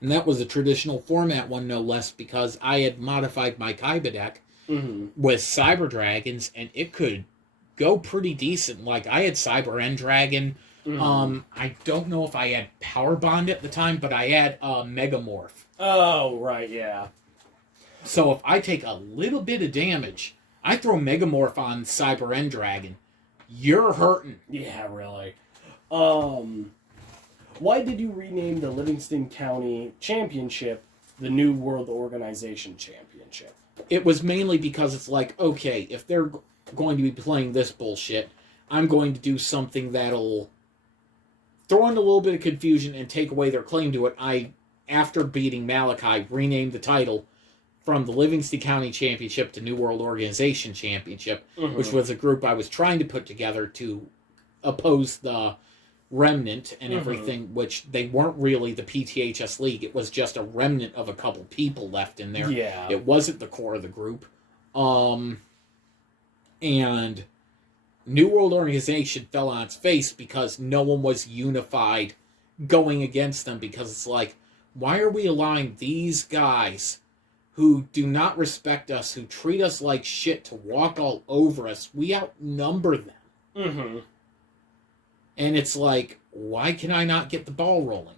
And that was a traditional format one, no less, because I had modified my Kaiba deck with Cyber Dragons, and it could go pretty decent. Like, I had Cyber End Dragon. I don't know if I had Power Bond at the time, but I had Megamorph. Oh, right, yeah. So if I take a little bit of damage, I throw Megamorph on Cyber End Dragon. You're hurting. Yeah, really. Why did you rename the Livingston County Championship the New World Organization Championship? It was mainly because it's like, okay, if they're going to be playing this bullshit, I'm going to do something that'll throw in a little bit of confusion and take away their claim to it. I, after beating Malachi, renamed the title from the Livingston County Championship to New World Organization Championship, which was a group I was trying to put together to oppose the remnant and everything, which they weren't really the PTHS League. It was just a remnant of a couple people left in there. Yeah. It wasn't the core of the group. And New World Organization fell on its face because no one was unified going against them, because it's like, why are we allowing these guys who do not respect us, who treat us like shit to walk all over us. We outnumber them. Mm-hmm. And it's like, why can I not get the ball rolling?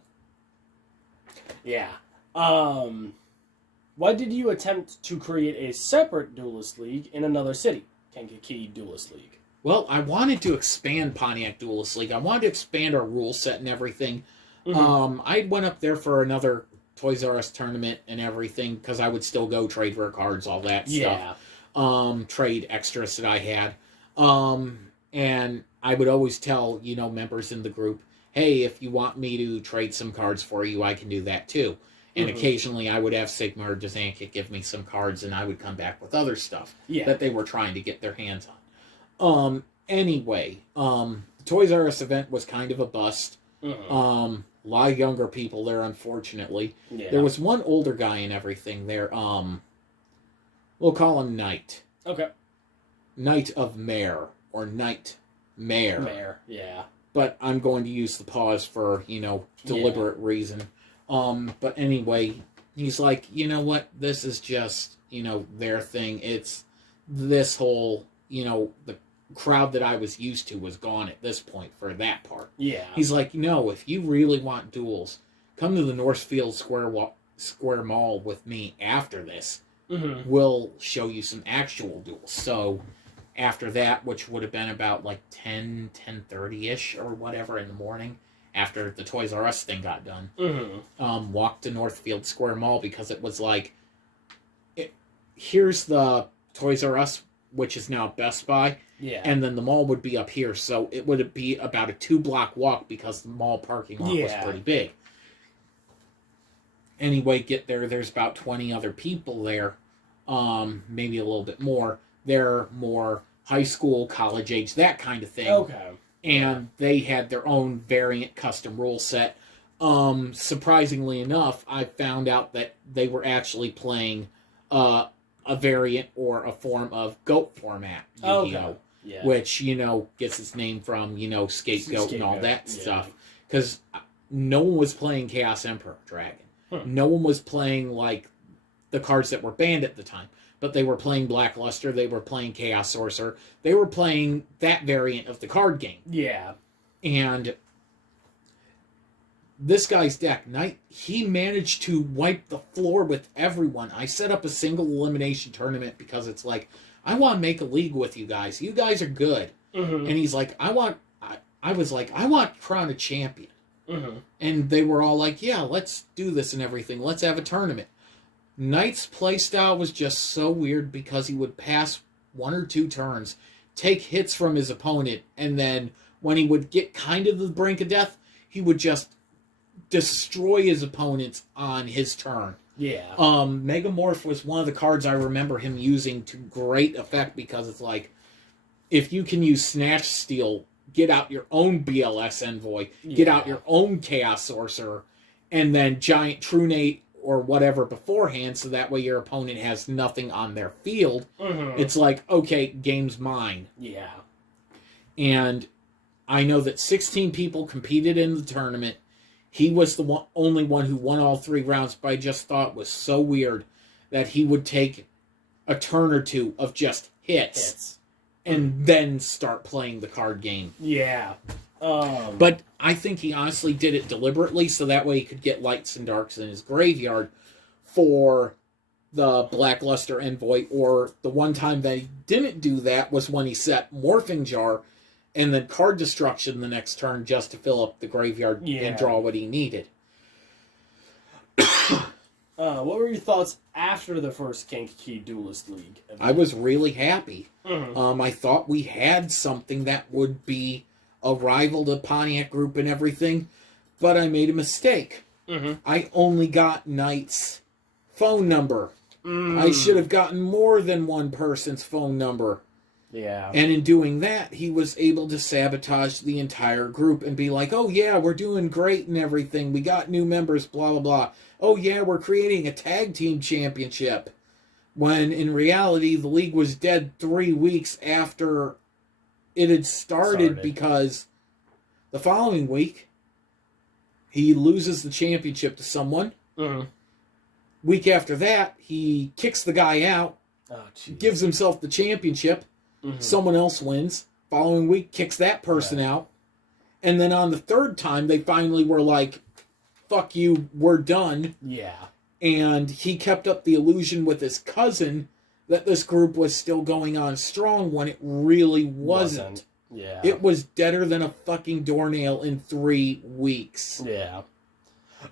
Yeah. Why did you attempt to create a separate Duelist League in another city? Kankakee Duelist League. Well, I wanted to expand Pontiac Duelist League. I wanted to expand our rule set and everything. Mm-hmm. I went up there for another Toys R Us tournament and everything, because I would still go trade rare cards, all that stuff. Trade extras that I had. And I would always tell, members in the group, hey, if you want me to trade some cards for you, I can do that too. And occasionally I would have Sigma or Dazankic give me some cards, and I would come back with other stuff that they were trying to get their hands on. Anyway, the Toys R Us event was kind of a bust. A lot of younger people there, unfortunately. Yeah. There was one older guy and everything there. We'll call him Knight. Okay. Knight of Mare, or Knight Mare. Mare, yeah. But I'm going to use the pause for, deliberate reason. But anyway, he's like, you know what? This is just, their thing. It's this whole, the crowd that I was used to was gone at this point for that part. Yeah. He's like, no, if you really want duels, come to the Northfield Square Mall with me after this. Mm-hmm. We'll show you some actual duels. So after that, which would have been about like 10:30-ish or whatever in the morning, after the Toys R Us thing got done, walked to Northfield Square Mall, because it was like, here's the Toys R Us, which is now Best Buy, and then the mall would be up here, so it would be about a 2-block walk, because the mall parking lot was pretty big. Anyway, get there, there's about 20 other people there, maybe a little bit more. They're more high school, college age, that kind of thing. Okay. And they had their own variant custom rule set. Surprisingly enough, I found out that they were actually playing a variant or a form of GOAT format, Yu-Gi-Oh! Yeah. Which, gets its name from, Scapegoat and all that stuff. Because no one was playing Chaos Emperor Dragon. No one was playing, like, the cards that were banned at the time. But they were playing Black Luster, they were playing Chaos Sorcerer, they were playing that variant of the card game. Yeah. And this guy's deck, Knight, he managed to wipe the floor with everyone. I set up a single elimination tournament because it's like, I want to make a league with you guys. You guys are good. And he's like, I was like, I want to crown a champion. And they were all like, yeah, let's do this and everything. Let's have a tournament. Knight's playstyle was just so weird, because he would pass 1 or 2 turns, take hits from his opponent, and then when he would get kind of the brink of death, he would just destroy his opponents on his turn. Yeah. Megamorph was one of the cards I remember him using to great effect, because it's like, if you can use Snatch Steal, get out your own BLS Envoy, get out your own Chaos Sorcerer, and then Giant Trunate or whatever beforehand, so that way your opponent has nothing on their field. It's like, okay, game's mine. Yeah. And I know that 16 people competed in the tournament. He was the only one who won all 3 rounds, but I just thought it was so weird that he would take a turn or 2 of just hits. And then start playing the card game. Yeah. But I think he honestly did it deliberately, so that way he could get lights and darks in his graveyard for the Black Luster Envoy. Or the one time that he didn't do that was when he set Morphing Jar and then card destruction the next turn, just to fill up the graveyard and draw what he needed. What were your thoughts after the first Kankakee Duelist League event? I was really happy. I thought we had something that would be a rival to Pontiac Group and everything, but I made a mistake. I only got Knight's phone number. I should have gotten more than one person's phone number. Yeah. And in doing that, he was able to sabotage the entire group and be like, oh yeah, we're doing great and everything. We got new members, blah, blah, blah. Oh yeah, we're creating a tag team championship. When in reality, the league was dead 3 weeks after it had started. Because the following week, he loses the championship to someone. Week after that, he kicks the guy out, gives himself the championship. Mm-hmm. Someone else wins. Following week, kicks that person out. And then on the third time, they finally were like, fuck you, we're done. Yeah. And he kept up the illusion with his cousin that this group was still going on strong when it really wasn't. Yeah. It was deader than a fucking doornail in 3 weeks. Yeah.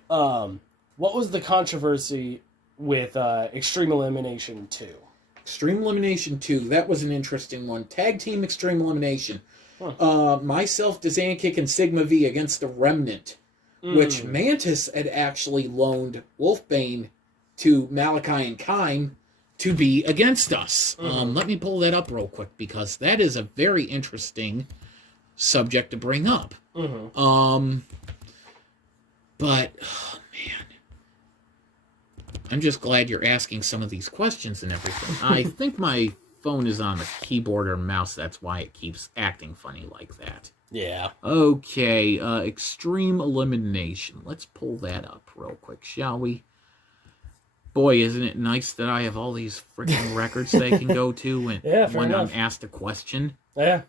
What was the controversy with Extreme Elimination 2? Extreme Elimination 2, that was an interesting one. Tag Team Extreme Elimination. Myself, Dizankick, and Sigma V against the Remnant, which Mantis had actually loaned Wolfbane to Malachi and Kime to be against us. Let me pull that up real quick, because that is a very interesting subject to bring up. But, oh, man. I'm just glad you're asking some of these questions and everything. I think my phone is on the keyboard or mouse. That's why it keeps acting funny like that. Yeah. Okay, Extreme Elimination. Let's pull that up real quick, shall we? Boy, isn't it nice that I have all these freaking records they can go to when I'm asked a question? Yeah.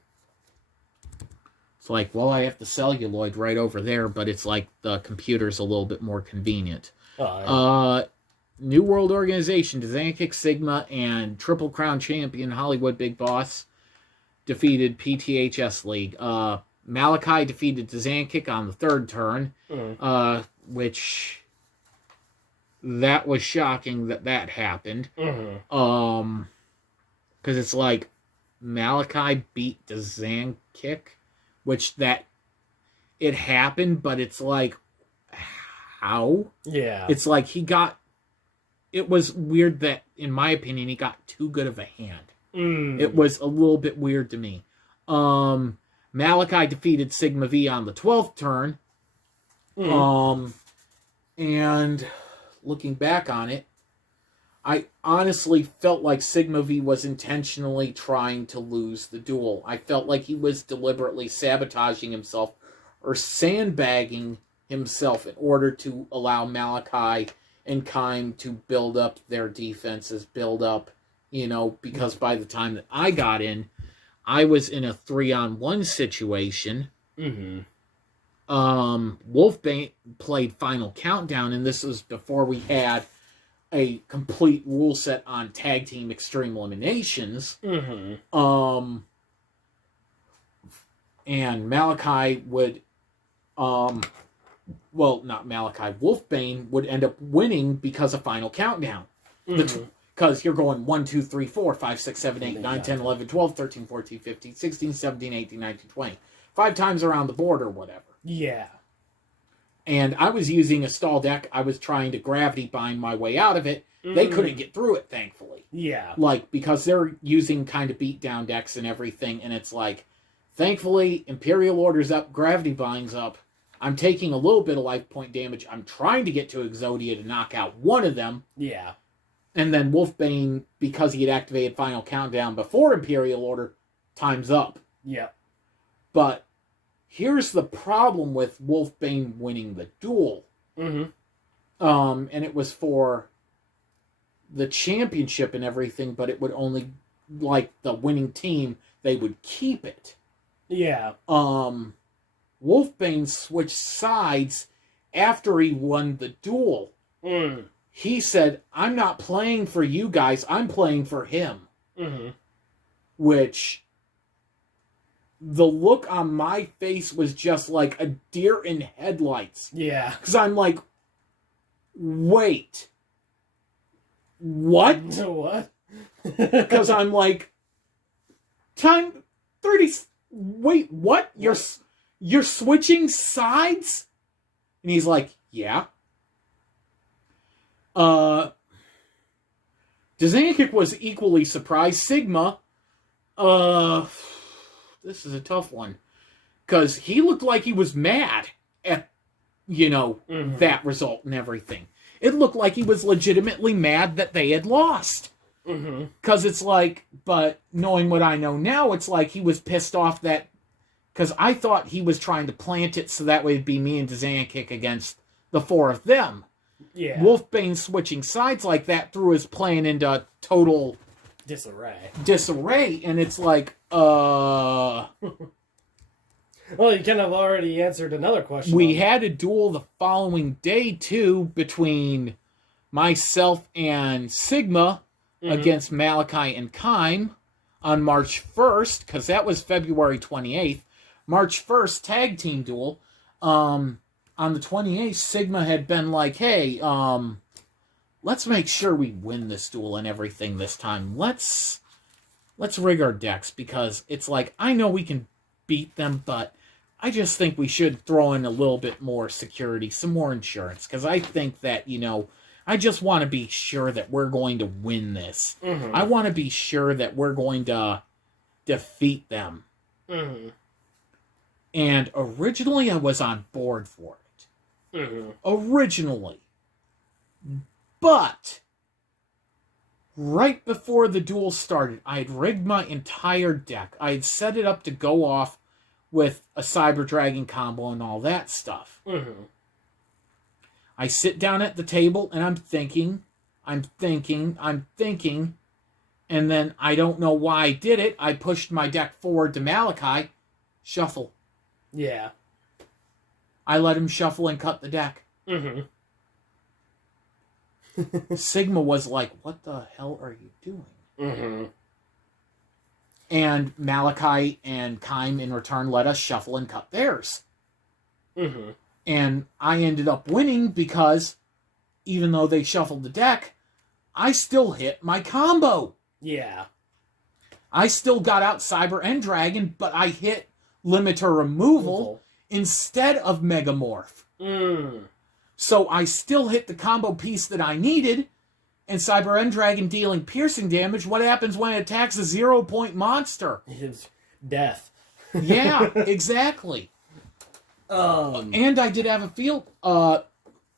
It's like, well, I have the celluloid right over there, but it's like the computer's a little bit more convenient. New World Organization, Dizankick, Sigma, and Triple Crown Champion Hollywood Big Boss defeated PTHS League. Malachi defeated Dizankick on the third turn, which that was shocking that happened. Because it's like Malachi beat Dizankick, which that it happened, but it's like, how? Yeah. It's like it was weird that, in my opinion, he got too good of a hand. It was a little bit weird to me. Malachi defeated Sigma V on the 12th turn. And looking back on it, I honestly felt like Sigma V was intentionally trying to lose the duel. I felt like he was deliberately sabotaging himself or sandbagging himself in order to allow Malachi and Kime to build up their defenses, because by the time that I got in, I was in a 3-on-1 situation. Wolfbane played Final Countdown, and this was before we had a complete rule set on Tag Team Extreme Eliminations. And Malachi would... not Malachi, Wolfbane would end up winning because of Final Countdown. Because you're going 1, 2, 3, 4, 5, 6, 7, 8, 9, 10, 11, 12, 13, 14, 15, 16, 17, 18, 19, 20. 5 times around the board or whatever. Yeah. And I was using a stall deck. I was trying to gravity bind my way out of it. They couldn't get through it, thankfully. Yeah. Because they're using kind of beatdown decks and everything, and it's like, thankfully, Imperial Order's up, gravity bind's up. I'm taking a little bit of life point damage. I'm trying to get to Exodia to knock out one of them. Yeah. And then Wolfbane, because he had activated Final Countdown before Imperial Order, time's up. Yep. But here's the problem with Wolfbane winning the duel. And it was for the championship and everything, but it would only, the winning team, they would keep it. Yeah. Wolfbane switched sides after he won the duel. He said, I'm not playing for you guys, I'm playing for him. Which, the look on my face was just like a deer in headlights. Yeah. Because I'm like, wait. What? What? Because I'm like, time 30... Wait, what? You're switching sides? And he's like, yeah. Dizankick was equally surprised. Sigma, this is a tough one. Because he looked like he was mad at, that result and everything. It looked like he was legitimately mad that they had lost. Because it's like, but knowing what I know now, it's like he was pissed off that, because I thought he was trying to plant it so that way it'd be me and Dizankick against the 4 of them. Yeah. Wolfbane switching sides like that threw his plan into total disarray. And it's like, Well, you kind of already answered another question. We had a duel the following day, too, between myself and Sigma against Malachi and Kime on March 1st, because that was February 28th. March 1st, tag team duel. On the 28th, Sigma had been like, hey, let's make sure we win this duel and everything this time. Let's rig our decks, because it's like, I know we can beat them, but I just think we should throw in a little bit more security, some more insurance, because I think that, I just want to be sure that we're going to win this. Mm-hmm. I want to be sure that we're going to defeat them. Mm-hmm. And originally I was on board for it. Mm-hmm. Originally. But right before the duel started, I had rigged my entire deck. I had set it up to go off with a Cyber Dragon combo and all that stuff. Mm-hmm. I sit down at the table and I'm thinking, and then I don't know why I did it. I pushed my deck forward to Malachi, shuffle. Yeah. I let him shuffle and cut the deck. Mm-hmm. Sigma was like, what the hell are you doing? Mm-hmm. And Malachi and Kime in return let us shuffle and cut theirs. Mm-hmm. And I ended up winning because even though they shuffled the deck, I still hit my combo. Yeah. I still got out Cyber and Dragon, but I hit Limiter Removal instead of Megamorph. So I still hit the combo piece that I needed, and Cyber End Dragon dealing piercing damage. What happens when it attacks a 0-point monster? It's death. Yeah, exactly. And I did have a field...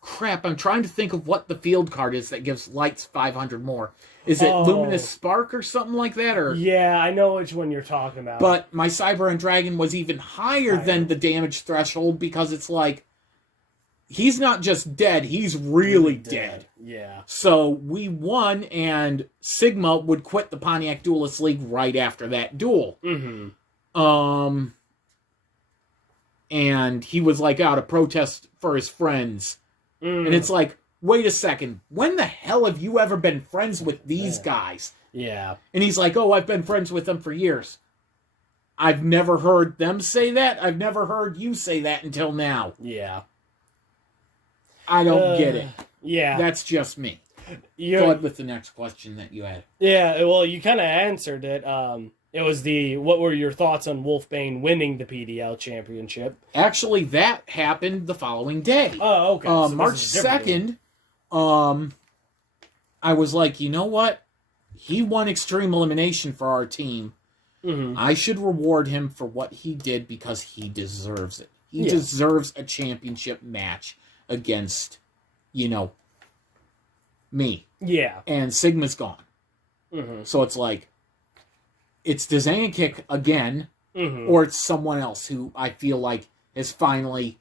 crap, I'm trying to think of what the field card is that gives lights 500 more. Is it Luminous Spark or something like that? Or yeah, I know which one you're talking about. But my Cyber End Dragon was even higher than the damage threshold, because it's like, he's not just dead, he's really dead. Yeah. So we won, and Sigma would quit the Pontiac Duelist League right after that duel. Mm-hmm. And he was like out of protest for his friends. And it's like, wait a second, when the hell have you ever been friends with these guys? Yeah. And he's like, oh, I've been friends with them for years. I've never heard them say that. I've never heard you say that until now. Yeah. I don't get it. Yeah. That's just me. Go ahead with the next question that you had. Yeah, well, you kind of answered it. It was what were your thoughts on Wolfbane winning the PDL championship? Actually, that happened the following day. Oh, okay. So March 2nd, I was like, you know what? He won Extreme Elimination for our team. Mm-hmm. I should reward him for what he did, because he deserves it. He deserves a championship match against, me. Yeah. And Sigma's gone. Mm-hmm. So it's like, it's Dazan Kick again, or it's someone else who I feel like has finally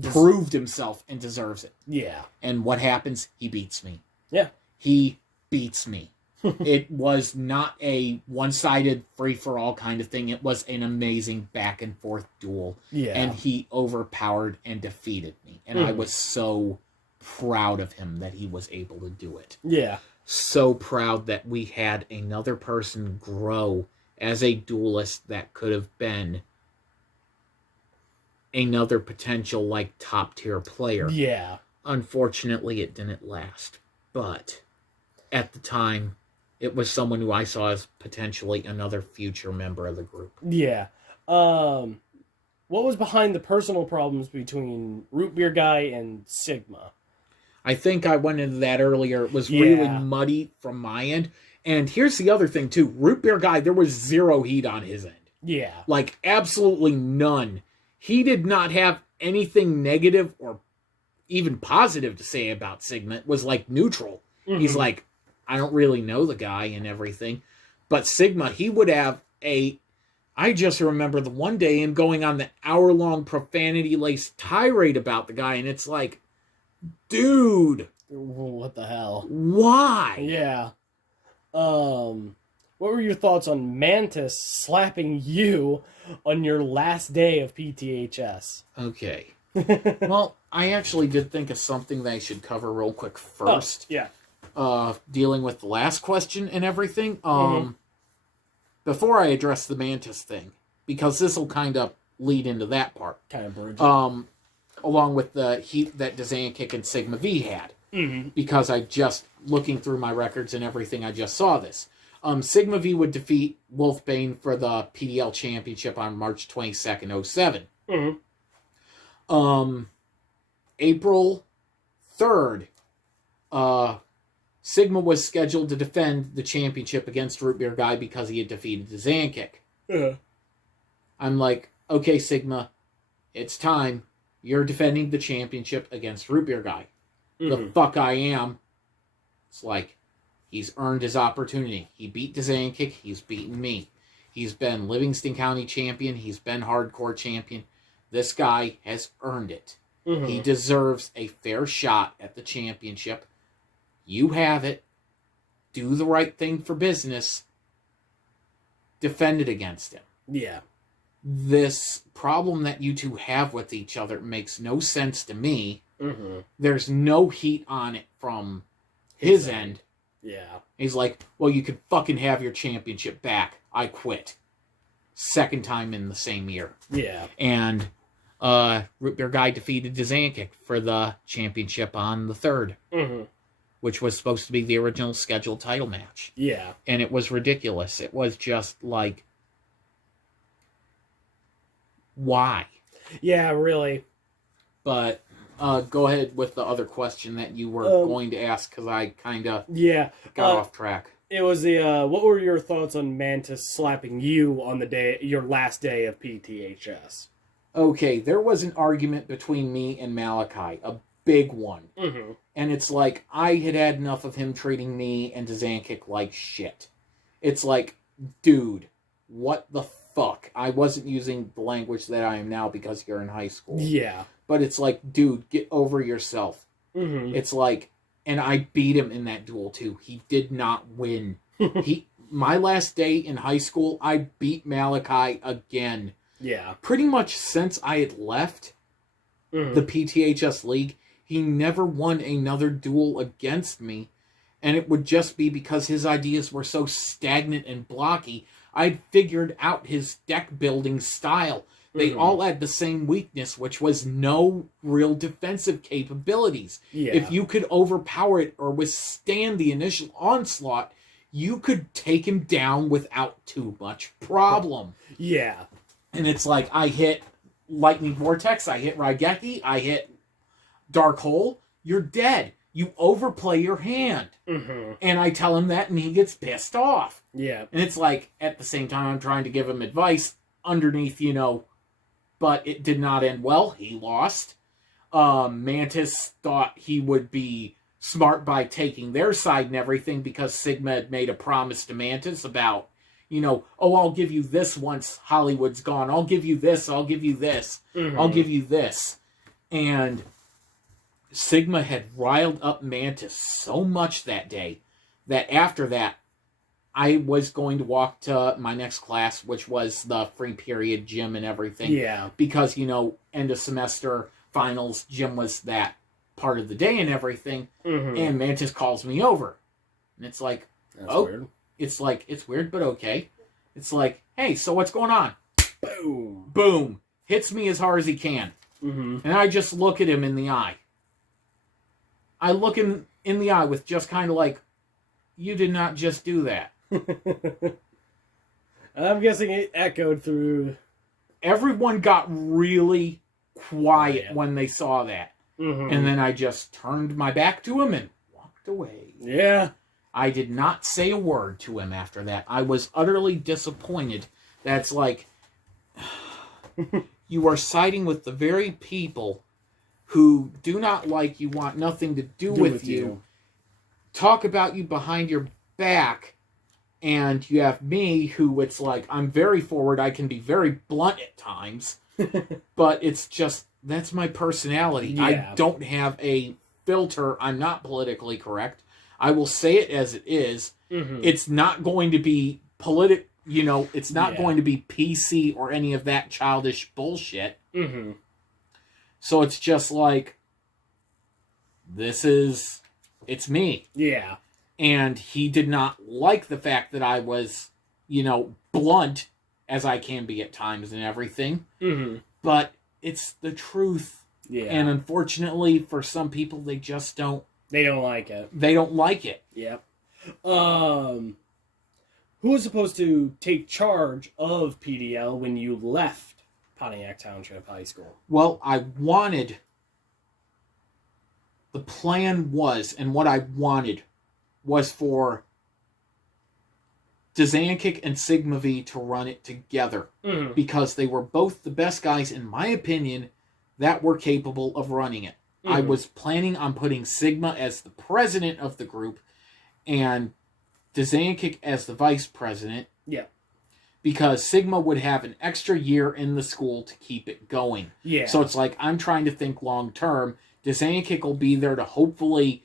proved himself and deserves it. Yeah. And what happens? He beats me. Yeah. He beats me. It was not a one-sided free-for-all kind of thing. It was an amazing back-and-forth duel. Yeah. And he overpowered and defeated me. And I was so proud of him that he was able to do it. Yeah. So proud that we had another person grow as a duelist that could have been another potential, like, top-tier player. Yeah. Unfortunately, it didn't last. But at the time, it was someone who I saw as potentially another future member of the group. Yeah. What was behind the personal problems between Root Beer Guy and Sigma? I think I went into that earlier. It was really muddy from my end. And here's the other thing, too. Root Beer Guy, there was zero heat on his end. Yeah. Like, absolutely none. He did not have anything negative or even positive to say about Sigma. It was, like, neutral. He's like, I don't really know the guy and everything. But Sigma, he would have I just remember the one day him going on the hour-long profanity-laced tirade about the guy, and it's like, Dude! What the hell? Why? Yeah. What were your thoughts on Mantis slapping you on your last day of PTHS? Okay. Well, I actually did think of something that I should cover real quick first. Oh, yeah. Dealing with the last question and everything. Mm-hmm. Before I address the Mantis thing, because this will kind of lead into that part. Kind of bridge. Along with the heat that Dazankick and Sigma V had. Mm-hmm. Because I just, looking through my records and everything, I just saw this. Sigma V would defeat Wolfbane for the PDL championship on March 22nd, 07. Mm-hmm. April 3rd, Sigma was scheduled to defend the championship against Root Beer Guy because he had defeated Dazankick. Uh-huh. I'm like, okay, Sigma, it's time. You're defending the championship against Root Beer Guy. The fuck I am. It's like, he's earned his opportunity. He beat Dazankick. He's beaten me. He's been Livingston County champion. He's been hardcore champion. This guy has earned it. Mm-hmm. He deserves a fair shot at the championship. You have it. Do the right thing for business. Defend it against him. Yeah. This problem that you two have with each other makes no sense to me. Mm-hmm. There's no heat on it from his end. Yeah. He's like, well, you could fucking have your championship back. I quit. Second time in the same year. Yeah. And Root Beer Guy defeated Dazankick for the championship on the 3rd. Mm-hmm. Which was supposed to be the original scheduled title match. Yeah. And it was ridiculous. It was just like, why? Yeah, really. But go ahead with the other question that you were going to ask, because I kind of got off track. It was the what were your thoughts on Mantis slapping you on the day, your last day of PTHS? Okay, there was an argument between me and Malachi, a big one. Mm-hmm. And it's like, I had had enough of him treating me and Dazankick like shit. It's like, dude, what the fuck? I wasn't using the language that I am now because you're in high school. Yeah. But it's like, dude, get over yourself. Mm-hmm. It's like, and I beat him in that duel too. He did not win. My last day in high school, I beat Malachi again. Yeah. Pretty much since I had left the PTHS League, he never won another duel against me. And it would just be because his ideas were so stagnant and blocky. I'd figured out his deck building style. They all had the same weakness, which was no real defensive capabilities. Yeah. If you could overpower it or withstand the initial onslaught, you could take him down without too much problem. Yeah. And it's like, I hit Lightning Vortex, I hit Raigeki, I hit Dark Hole, you're dead. You overplay your hand. Mm-hmm. And I tell him that, and he gets pissed off. Yeah. And it's like, at the same time, I'm trying to give him advice underneath, but it did not end well. He lost. Mantis thought he would be smart by taking their side and everything because Sigma had made a promise to Mantis about, I'll give you this once Hollywood's gone. I'll give you this. I'll give you this. Mm-hmm. I'll give you this. And Sigma had riled up Mantis so much that day that after that, I was going to walk to my next class, which was the free period gym and everything. Yeah. Because, end of semester, finals, gym was that part of the day and everything. Mm-hmm. And Mantis calls me over. And it's like, That's weird. It's like, it's weird, but okay. It's like, hey, so what's going on? Boom. Boom. Hits me as hard as he can. Mm-hmm. And I just look at him in the eye. I look him in the eye with just kind of like, you did not just do that. I'm guessing it echoed through. Everyone got really quiet when they saw that. Mm-hmm. And then I just turned my back to him and walked away. Yeah. I did not say a word to him after that. I was utterly disappointed. That's like, you are siding with the very people who do not like you, want nothing to do with you, talk about you behind your back, and you have me who it's like, I'm very forward, I can be very blunt at times, but it's just, that's my personality. Yeah. I don't have a filter. I'm not politically correct. I will say it as it is. Mm-hmm. It's not going to be it's not going to be PC or any of that childish bullshit. Mm-hmm. So it's just like, it's me. Yeah. And he did not like the fact that I was, blunt, as I can be at times and everything. Mm-hmm. But it's the truth. Yeah. And unfortunately, for some people, they just don't. They don't like it. They don't like it. Yep. Who was supposed to take charge of PDL when you left Pontiac Township High School? Well, the plan was, and what I wanted was for Dzankic and Sigma V to run it together. Mm-hmm. Because they were both the best guys, in my opinion, that were capable of running it. Mm-hmm. I was planning on putting Sigma as the president of the group and Dzankic as the vice president. Yeah. Because Sigma would have an extra year in the school to keep it going. Yeah. So it's like, I'm trying to think long term. Dzankic will be there to hopefully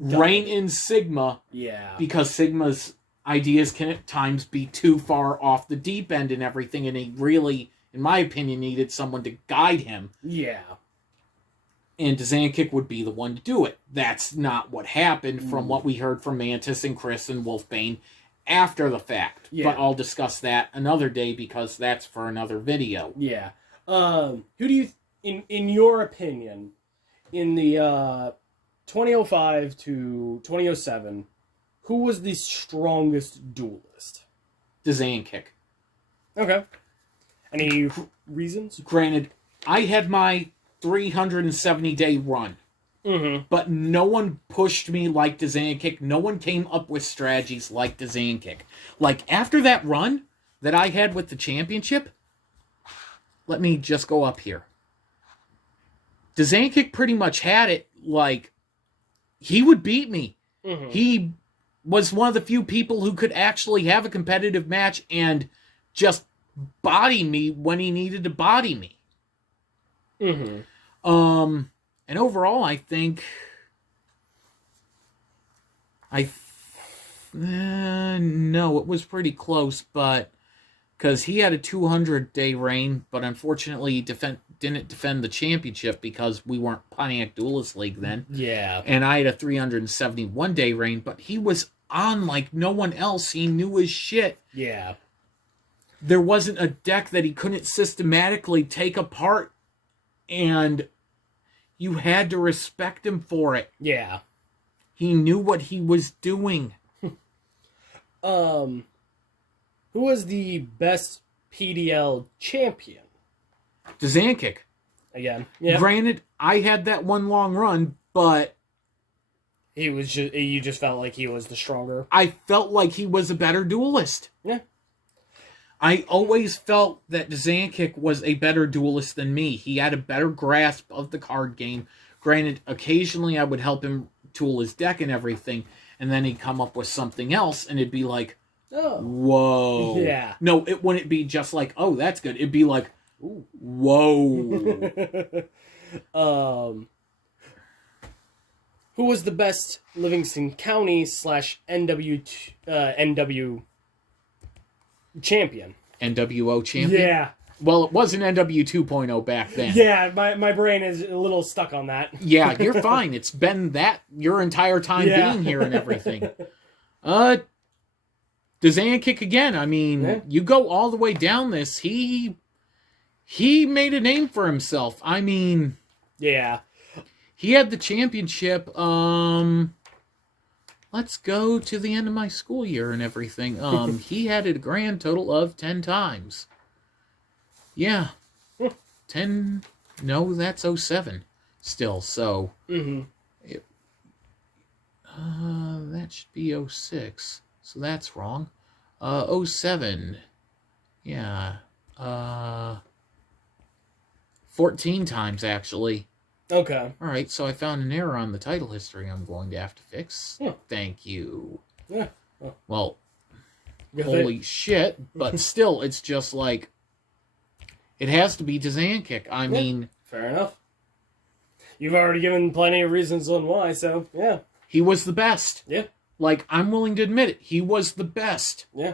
rein in Sigma. Yeah. Because Sigma's ideas can at times be too far off the deep end and everything, and he really, in my opinion, needed someone to guide him. Yeah. And Dzankic would be the one to do it. That's not what happened from what we heard from Mantis and Chris and Wolfbane after the fact. Yeah. But I'll discuss that another day because that's for another video. Yeah. Who do you, in your opinion, in the 2005 to 2007, who was the strongest duelist? Dzankic. Okay. Any reasons? Granted, I had my 370-day run. Mm-hmm. But no one pushed me like Dzankic. No one came up with strategies like Dzankic. Like, after that run that I had with the championship, let me just go up here. Dzankic pretty much had it, like, he would beat me. Mm-hmm. He was one of the few people who could actually have a competitive match and just body me when he needed to body me. Mm-hmm. And overall, I think no, it was pretty close, but because he had a 200-day reign, but unfortunately he didn't defend the championship because we weren't Pontiac Duelist League then. Yeah. And I had a 371-day reign, but he was on like no one else. He knew his shit. Yeah. There wasn't a deck that he couldn't systematically take apart, and you had to respect him for it. Yeah. He knew what he was doing. Who was the best PDL champion? Dzankic. Again. Yeah. Granted, I had that one long run, but You just felt like he was the stronger. I felt like he was a better duelist. Yeah. I always felt that Dzankic was a better duelist than me. He had a better grasp of the card game. Granted, occasionally I would help him tool his deck and everything, and then he'd come up with something else, and it'd be like, oh. Whoa. Yeah. No, it wouldn't be just like, oh, that's good. It'd be like, ooh, whoa. Who was the best Livingston County / NW champion? NWO champion? Yeah. Well, it wasn't NW 2.0 back then. Yeah, my brain is a little stuck on that. Yeah, you're fine. It's been that your entire time being here and everything. Dzankic again. I mean, you go all the way down this. He made a name for himself. I mean, yeah. He had the championship. Let's go to the end of my school year and everything. He had it a grand total of 10 times. Yeah. 10. No, that's 07 still. So, mm-hmm. That should be 06. So that's wrong. 07. Yeah. 14 times, actually. Okay. All right, so I found an error on the title history I'm going to have to fix. Yeah. Thank you. Yeah. Well, holy shit, but still, it's just like, it has to be Dzankic. I mean... Fair enough. You've already given plenty of reasons on why, so, yeah. He was the best. Yeah. Like, I'm willing to admit it. He was the best. Yeah.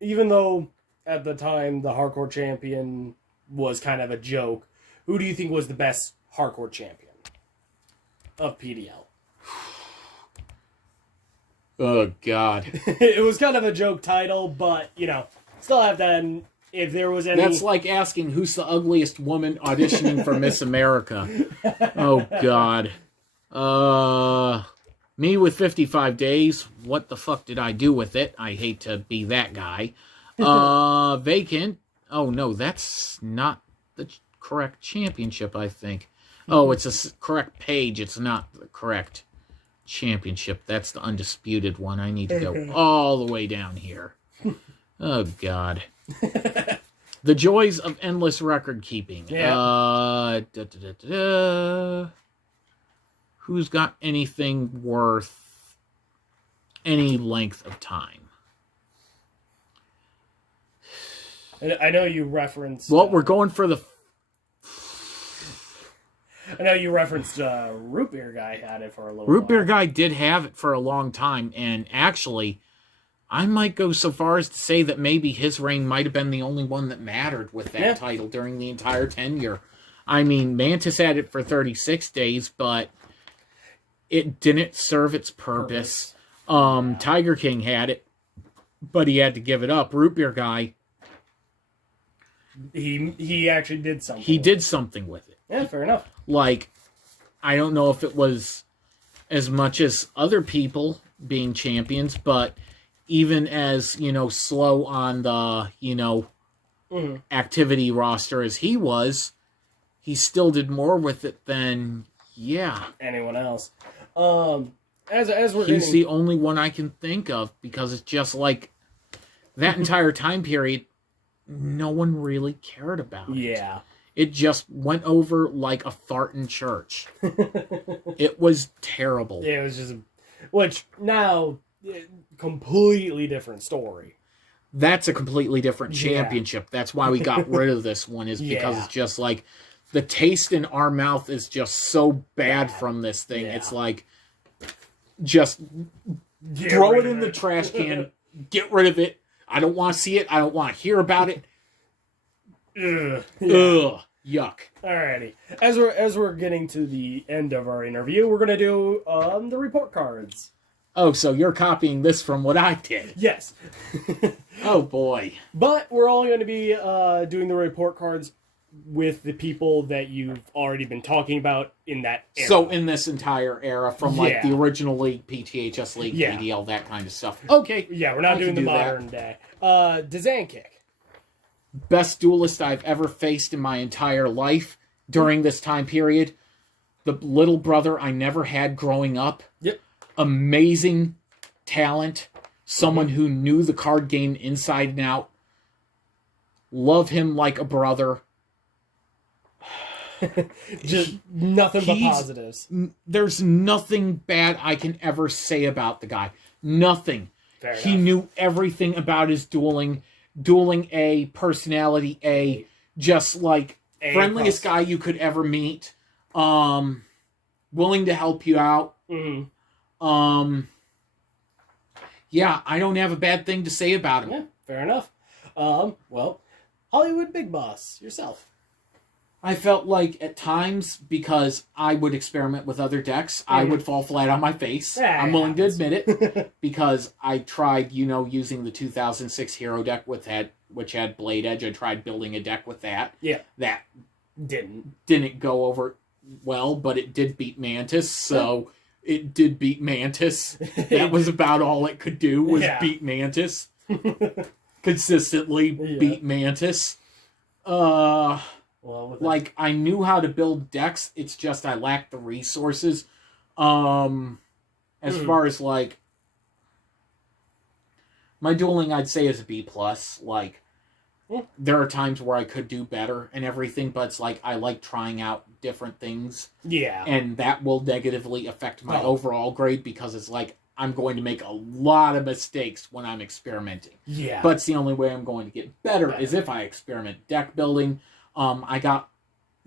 Even though, at the time, the Hardcore Champion was kind of a joke, who do you think was the best Hardcore Champion of PDL? Oh, God. It was kind of a joke title, but, still have to... If there was any... That's like asking who's the ugliest woman auditioning for Miss America. Oh, God. Me with 55 days. What the fuck did I do with it? I hate to be that guy. Vacant. Oh, no, that's not the correct championship, I think. Oh, it's a correct page. It's not the correct championship. That's the undisputed one. I need to go all the way down here. Oh, God. The joys of endless record keeping. Yeah. Who's got anything worth any length of time? I know you referenced... Well, we're going for the... I know you referenced Root Beer Guy had it for a little Root Beer Guy did have it for a long time, and actually... I might go so far as to say that maybe his reign might have been the only one that mattered with that title during the entire tenure. I mean, Mantis had it for 36 days, but it didn't serve its purpose. Tiger King had it, but he had to give it up. Root Beer Guy... He actually did something. He did something with it. Yeah, fair enough. Like, I don't know if it was as much as other people being champions, but... even as, slow on the, activity roster as he was, he still did more with it than, anyone else. As we're He's the only one I can think of, because it's just like, that entire time period, no one really cared about it. Yeah. It just went over like a fart in church. It was terrible. Yeah, it was just... Which, now... completely different story. That's a completely different championship. That's why we got rid of this one, is because it's just like the taste in our mouth is just so bad from this thing. Yeah. It's like, just throw it in the trash can, get rid of it. I don't want to see it. I don't want to hear about it. Ugh. Yuck. Alrighty. As we're getting to the end of our interview, we're gonna do the report cards. Oh, so you're copying this from what I did. Yes. Oh, boy. But we're only going to be doing the report cards with the people that you've already been talking about in that era. So in this entire era, from like the original league, PTHS League, PDL, that kind of stuff. Okay. Yeah, we're not doing the modern day. Dazan Kick. Best duelist I've ever faced in my entire life during this time period. The little brother I never had growing up. Yep. Amazing talent, someone who knew the card game inside and out. Love him like a brother. Just nothing but positives. There's nothing bad I can ever say about the guy. Nothing. Fair he enough. knew everything about his dueling A, personality A, just like friendliest guy you could ever meet. Willing to help you out. Mm-hmm. Yeah, I don't have a bad thing to say about him. Yeah, fair enough. Well, Hollywood Big Boss, yourself. I felt like at times, because I would experiment with other decks, I would fall flat on my face. Yeah, I'm willing to admit it, because I tried, using the 2006 hero deck which had Blade Edge. I tried building a deck with that. Yeah. That didn't go over well, but it did beat Mantis, so... It did beat Mantis. That was about all it could do, was beat Mantis. Consistently beat Mantis. I knew how to build decks, it's just I lacked the resources. As far as, my dueling, I'd say, is a B+. There are times where I could do better and everything, but it's I like trying out different things. Yeah. And that will negatively affect my overall grade, because it's I'm going to make a lot of mistakes when I'm experimenting. Yeah. But it's the only way I'm going to get better is if I experiment. Deck building, I got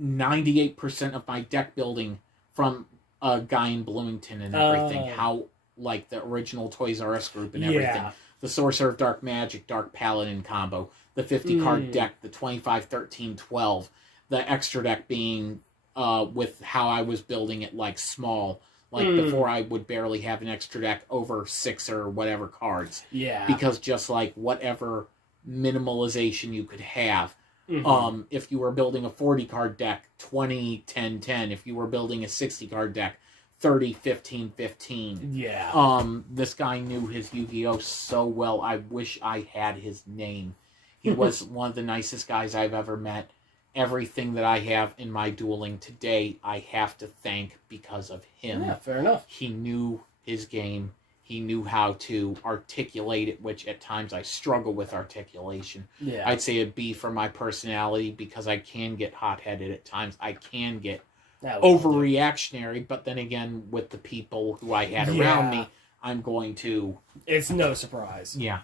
98% of my deck building from a guy in Bloomington and everything. How, like, the original Toys R Us group and everything. Yeah. The Sorcerer of Dark Magic, Dark Paladin combo. The 50-card deck, the 25, 13, 12. The extra deck being with how I was building it, like, small. Like, before I would barely have an extra deck over 6 or whatever cards. Yeah. Because just, like, whatever minimalization you could have. If you were building a 40-card deck, 20, 10, 10. If you were building a 60-card deck, 30, 15, 15. Yeah. This guy knew his Yu-Gi-Oh! So well, I wish I had his name. He was one of the nicest guys I've ever met. Everything that I have in my dueling today, I have to thank because of him. Yeah, fair enough. He knew his game. He knew how to articulate it, which at times I struggle with articulation. Yeah. I'd say a B for my personality because I can get hot-headed at times. I can get overreactionary, but then again, with the people who I had around me, I'm going to... It's no surprise. Yeah.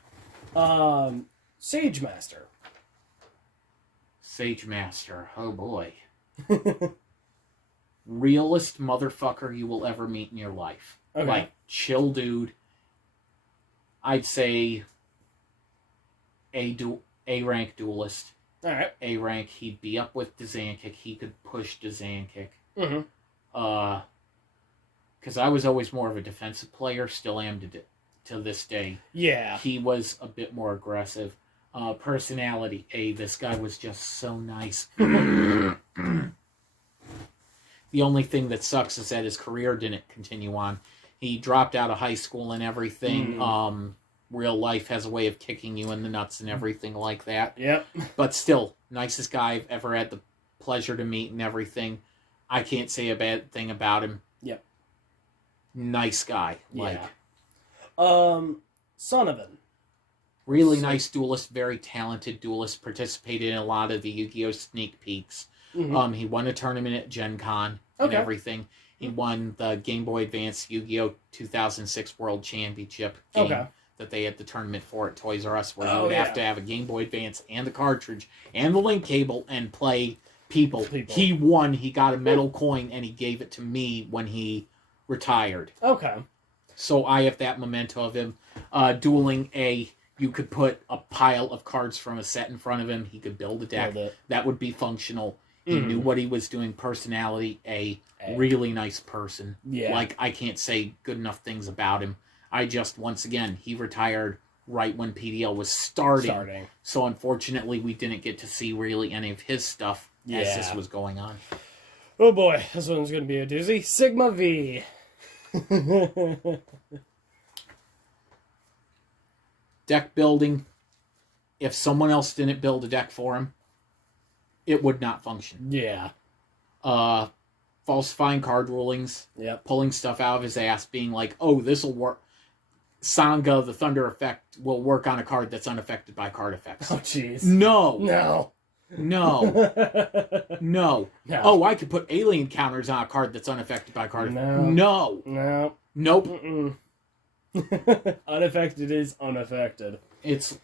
Sage Master. Sage Master. Oh, boy. Realest motherfucker you will ever meet in your life. Okay. Like, chill dude. I'd say A rank duelist. Alright. A rank, he'd be up with Dzankic. He could push Dzankic. Mm-hmm. Because I was always more of a defensive player, still am to this day. Yeah. He was a bit more aggressive. Personality, this guy was just so nice. The only thing that sucks is that his career didn't continue on. He dropped out of high school and everything. Real life has a way of kicking you in the nuts and everything like that. Yep. But still, nicest guy I've ever had the pleasure to meet and everything. I can't say a bad thing about him. Yep. Nice guy. Like, Sonovan. Really nice duelist, very talented duelist, participated in a lot of the Yu-Gi-Oh! Sneak peeks. Mm-hmm. He won a tournament at Gen Con and everything. He won the Game Boy Advance Yu-Gi-Oh! 2006 World Championship game that they had the tournament for at Toys R Us, where you would have to have a Game Boy Advance and the cartridge and the link cable and play people. He won. He got a metal coin, and he gave it to me when he retired. Okay. So I have that memento of him. Dueling A, you could put a pile of cards from a set in front of him. He could build a deck. That would be functional. He knew what he was doing. Personality, A. Really nice person. Yeah. Like, I can't say good enough things about him. I just, once again, he retired right when PDL was starting. So, unfortunately, we didn't get to see really any of his stuff as this was going on. Oh, boy. This one's going to be a doozy. Sigma V. Deck building. If someone else didn't build a deck for him, it would not function. Yeah. Falsifying card rulings. Yep. Pulling stuff out of his ass, being like, oh, this'll work. Sangha, the Thunder effect, will work on a card that's unaffected by card effects. Oh, jeez. No. No. No. No. Oh, I could put alien counters on a card that's unaffected by card effects. No. No. Nope. Unaffected is unaffected. It's...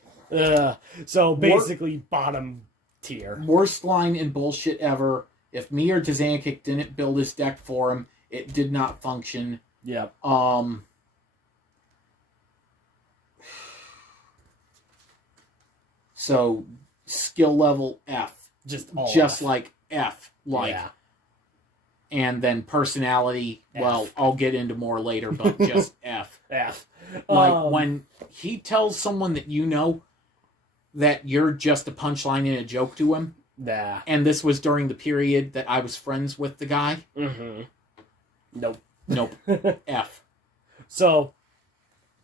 so, basically, bottom tier. Worst line in bullshit ever. If me or Dzankic didn't build this deck for him, it did not function. Yep. So, skill level F. Just F. Like F. Like. Yeah. And then personality, F. well, I'll get into more later, but just F. F. Like, when he tells someone that you know that you're just a punchline and a joke to him, and this was during the period that I was friends with the guy. Nope. F. So,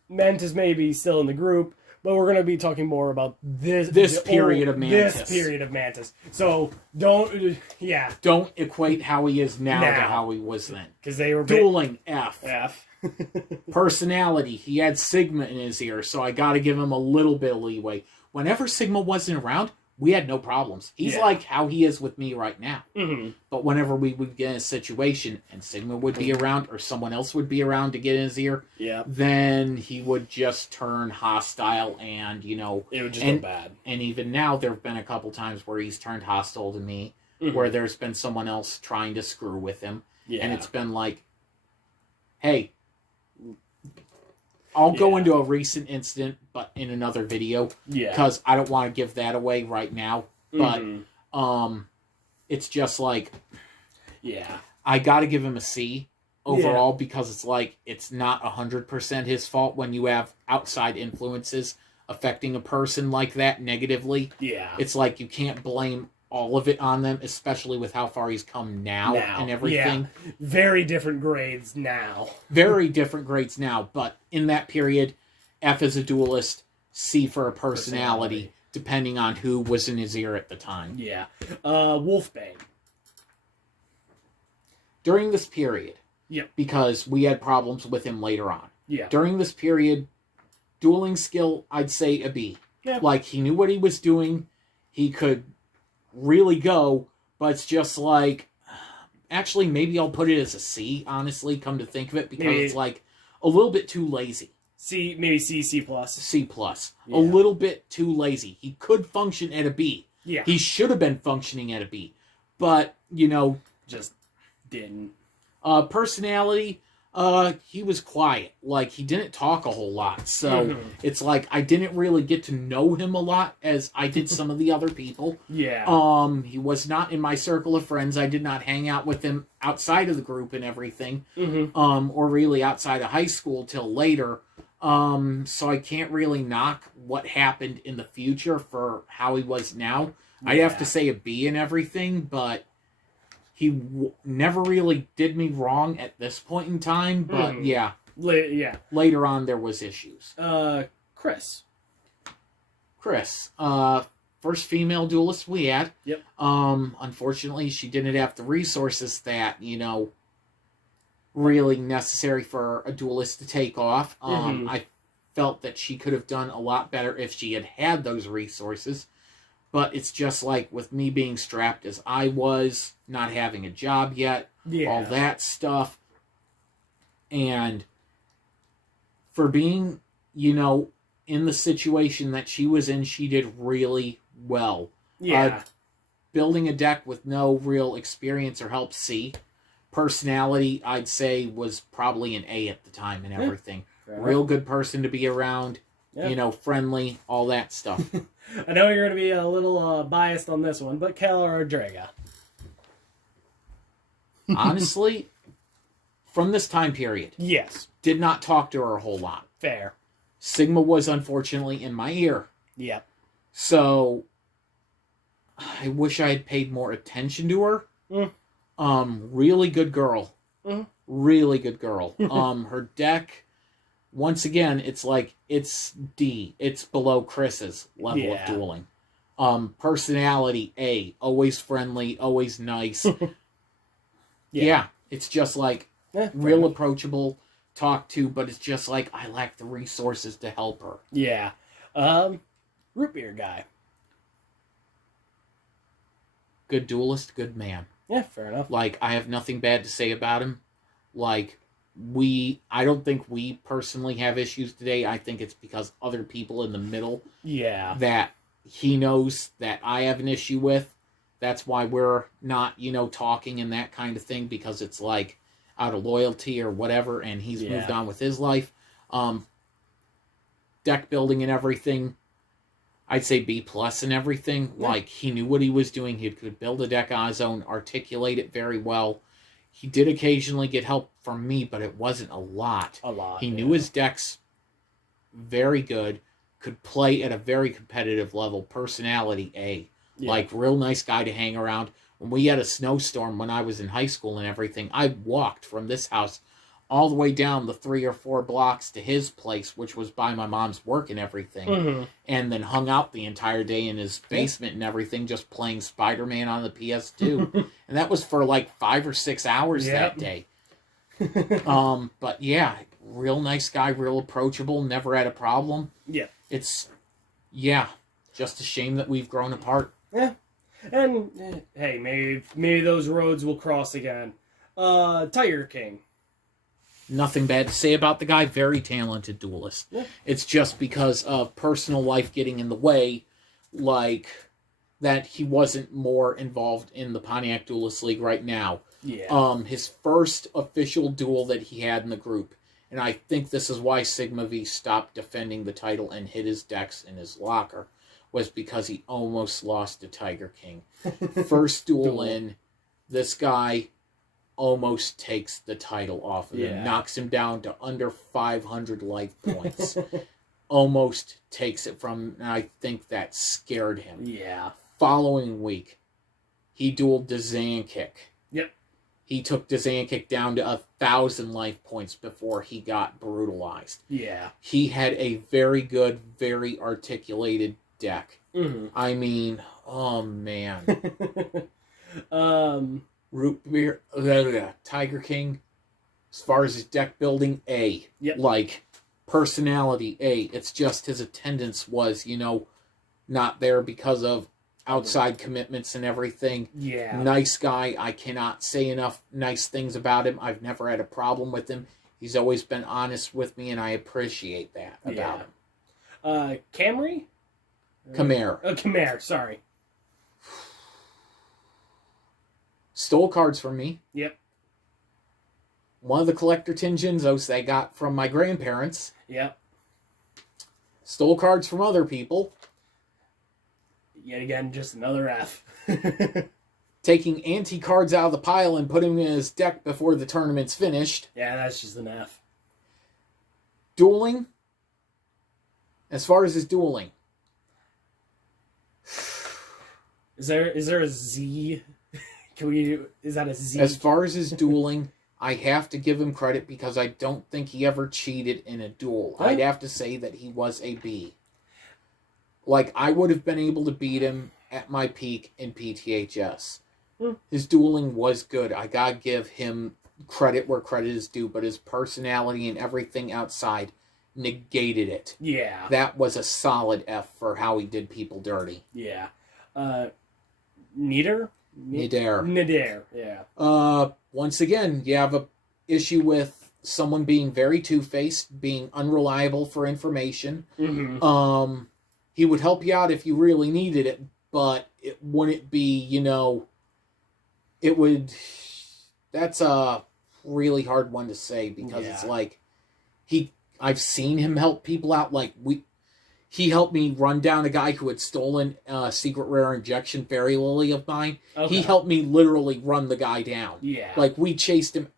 Mantis may be still in the group, but we're going to be talking more about this period of Mantis. This period of Mantis. So, don't equate how he is now to how he was then. Because they were... Dueling, F. F. Personality, he had Sigma in his ear, so I got to give him a little bit of leeway. Whenever Sigma wasn't around, we had no problems. He's like how he is with me right now. But whenever we would get in a situation and Sigma would be around or someone else would be around to get in his ear, then he would just turn hostile and, it would just go bad. And even now, there have been a couple times where he's turned hostile to me. where there's been someone else trying to screw with him. Yeah. And it's been like, hey, I'll go into a recent incident, but in another video. Yeah. Because I don't want to give that away right now. But it's just like, I got to give him a C overall because it's like, it's not 100% his fault when you have outside influences affecting a person like that negatively. Yeah. It's like, you can't blame all of it on them, especially with how far he's come now. And everything. Yeah. Very different grades now. Very different grades now, but in that period, F as a duelist, C for a personality, depending on who was in his ear at the time. Yeah. Wolfbane. During this period, Yep. because we had problems with him later on. Yeah. During this period, dueling skill, I'd say a B. Yeah. Like, he knew what he was doing. He could really go, but it's just like, actually, maybe I'll put it as a C, honestly, come to think of it, because it's like a little bit too lazy. C, maybe C, C+. C+. Yeah. A little bit too lazy. He could function at a B. Yeah. He should have been functioning at a B. But, you know, just didn't. Personality, he was quiet. Like, he didn't talk a whole lot. So, it's like, I didn't really get to know him a lot as I did some of the other people. Yeah. He was not in my circle of friends. I did not hang out with him outside of the group and everything. Or really outside of high school till later. So I can't really knock what happened in the future for how he was now. Yeah. I'd have to say a B and everything, but he never really did me wrong at this point in time. But yeah, later on there was issues. Chris, first female duelist we had. Yep. Unfortunately, she didn't have the resources that, you know, really necessary for a duelist to take off. I felt that she could have done a lot better if she had had those resources. But it's just like with me being strapped as I was, not having a job yet, all that stuff. And for being, you know, in the situation that she was in, she did really well. Yeah. Building a deck with no real experience or help, C. Personality, I'd say, was probably an A at the time and everything. Real good person to be around, you know, friendly, all that stuff. I know you're going to be a little biased on this one, but Kel or Draga? Honestly, from this time period, yes, did not talk to her a whole lot. Fair. Sigma was unfortunately in my ear. Yep. So, I wish I had paid more attention to her. Really good girl. Really good girl. Her deck, once again, it's like, it's D. It's below Chris's level of dueling. Personality, A. Always friendly, always nice. It's just like, real approachable, talk to, but it's just like, I lack the resources to help her. Yeah. Root beer guy. Good duelist, good man. Yeah, fair enough. Like, I have nothing bad to say about him. Like, I don't think we personally have issues today. I think it's because other people in the middle that he knows that I have an issue with. That's why we're not, you know, talking and that kind of thing, because it's like out of loyalty or whatever, and he's moved on with his life. Deck building and everything, I'd say B+ and everything. Yeah. Like, he knew what he was doing. He could build a deck on his own, articulate it very well. He did occasionally get help from me, but it wasn't a lot. He knew his decks very good, could play at a very competitive level. Personality, A. Yeah. Like, real nice guy to hang around. When we had a snowstorm when I was in high school and everything, I walked from this house all the way down the 3 or 4 blocks to his place, which was by my mom's work and everything, and then hung out the entire day in his basement and everything, just playing Spider-Man on the PS2. And that was for like 5 or 6 hours that day. But yeah, real nice guy, real approachable, never had a problem. Yeah. It's, just a shame that we've grown apart. Yeah. And, hey, maybe those roads will cross again. Tiger King. Nothing bad to say about the guy. Very talented duelist. Yeah. It's just because of personal life getting in the way. Like, that he wasn't more involved in the Pontiac Duelist League right now. Yeah. His first official duel that he had in the group, and I think this is why Sigma V stopped defending the title and hid his decks in his locker, was because he almost lost to Tiger King. First duel in, this guy almost takes the title off of him, knocks him down to under 500 life points. Almost takes it from him, and I think that scared him. Yeah. Following week, he dueled Dzankik. Yep. He took Dzankik down to 1,000 life points before he got brutalized. Yeah. He had a very good, very articulated deck. Mm-hmm. I mean, oh man. Root beer, Tiger King, as far as his deck building, A. Yep. Like, personality, A. It's just his attendance was, not there because of outside commitments and everything. Yeah. Nice guy. I cannot say enough nice things about him. I've never had a problem with him. He's always been honest with me, and I appreciate that about him. Camry? Khmer. Khmer, sorry. Stole cards from me. Yep. One of the collector Tin Jinzos they got from my grandparents. Yep. Stole cards from other people. Yet again, just another F. Taking anti-cards out of the pile and putting them in his deck before the tournament's finished. Yeah, that's just an F. Dueling. As far as his dueling. Is there a Z? Is that a Z? As far as his dueling, I have to give him credit because I don't think he ever cheated in a duel. Huh? I'd have to say that he was a B. Like, I would have been able to beat him at my peak in PTHS. His dueling was good. I gotta give him credit where credit is due, but his personality and everything outside negated it. Yeah. That was a solid F for how he did people dirty. Yeah. Nieder? Nadir. Yeah. Once again, you have a issue with someone being very two-faced, being unreliable for information. Mm-hmm. He would help you out if you really needed it, but it wouldn't be, it would... That's a really hard one to say, because it's like, I've seen him help people out, he helped me run down a guy who had stolen a secret rare injection fairy lily of mine. Okay. He helped me literally run the guy down. Yeah. We chased him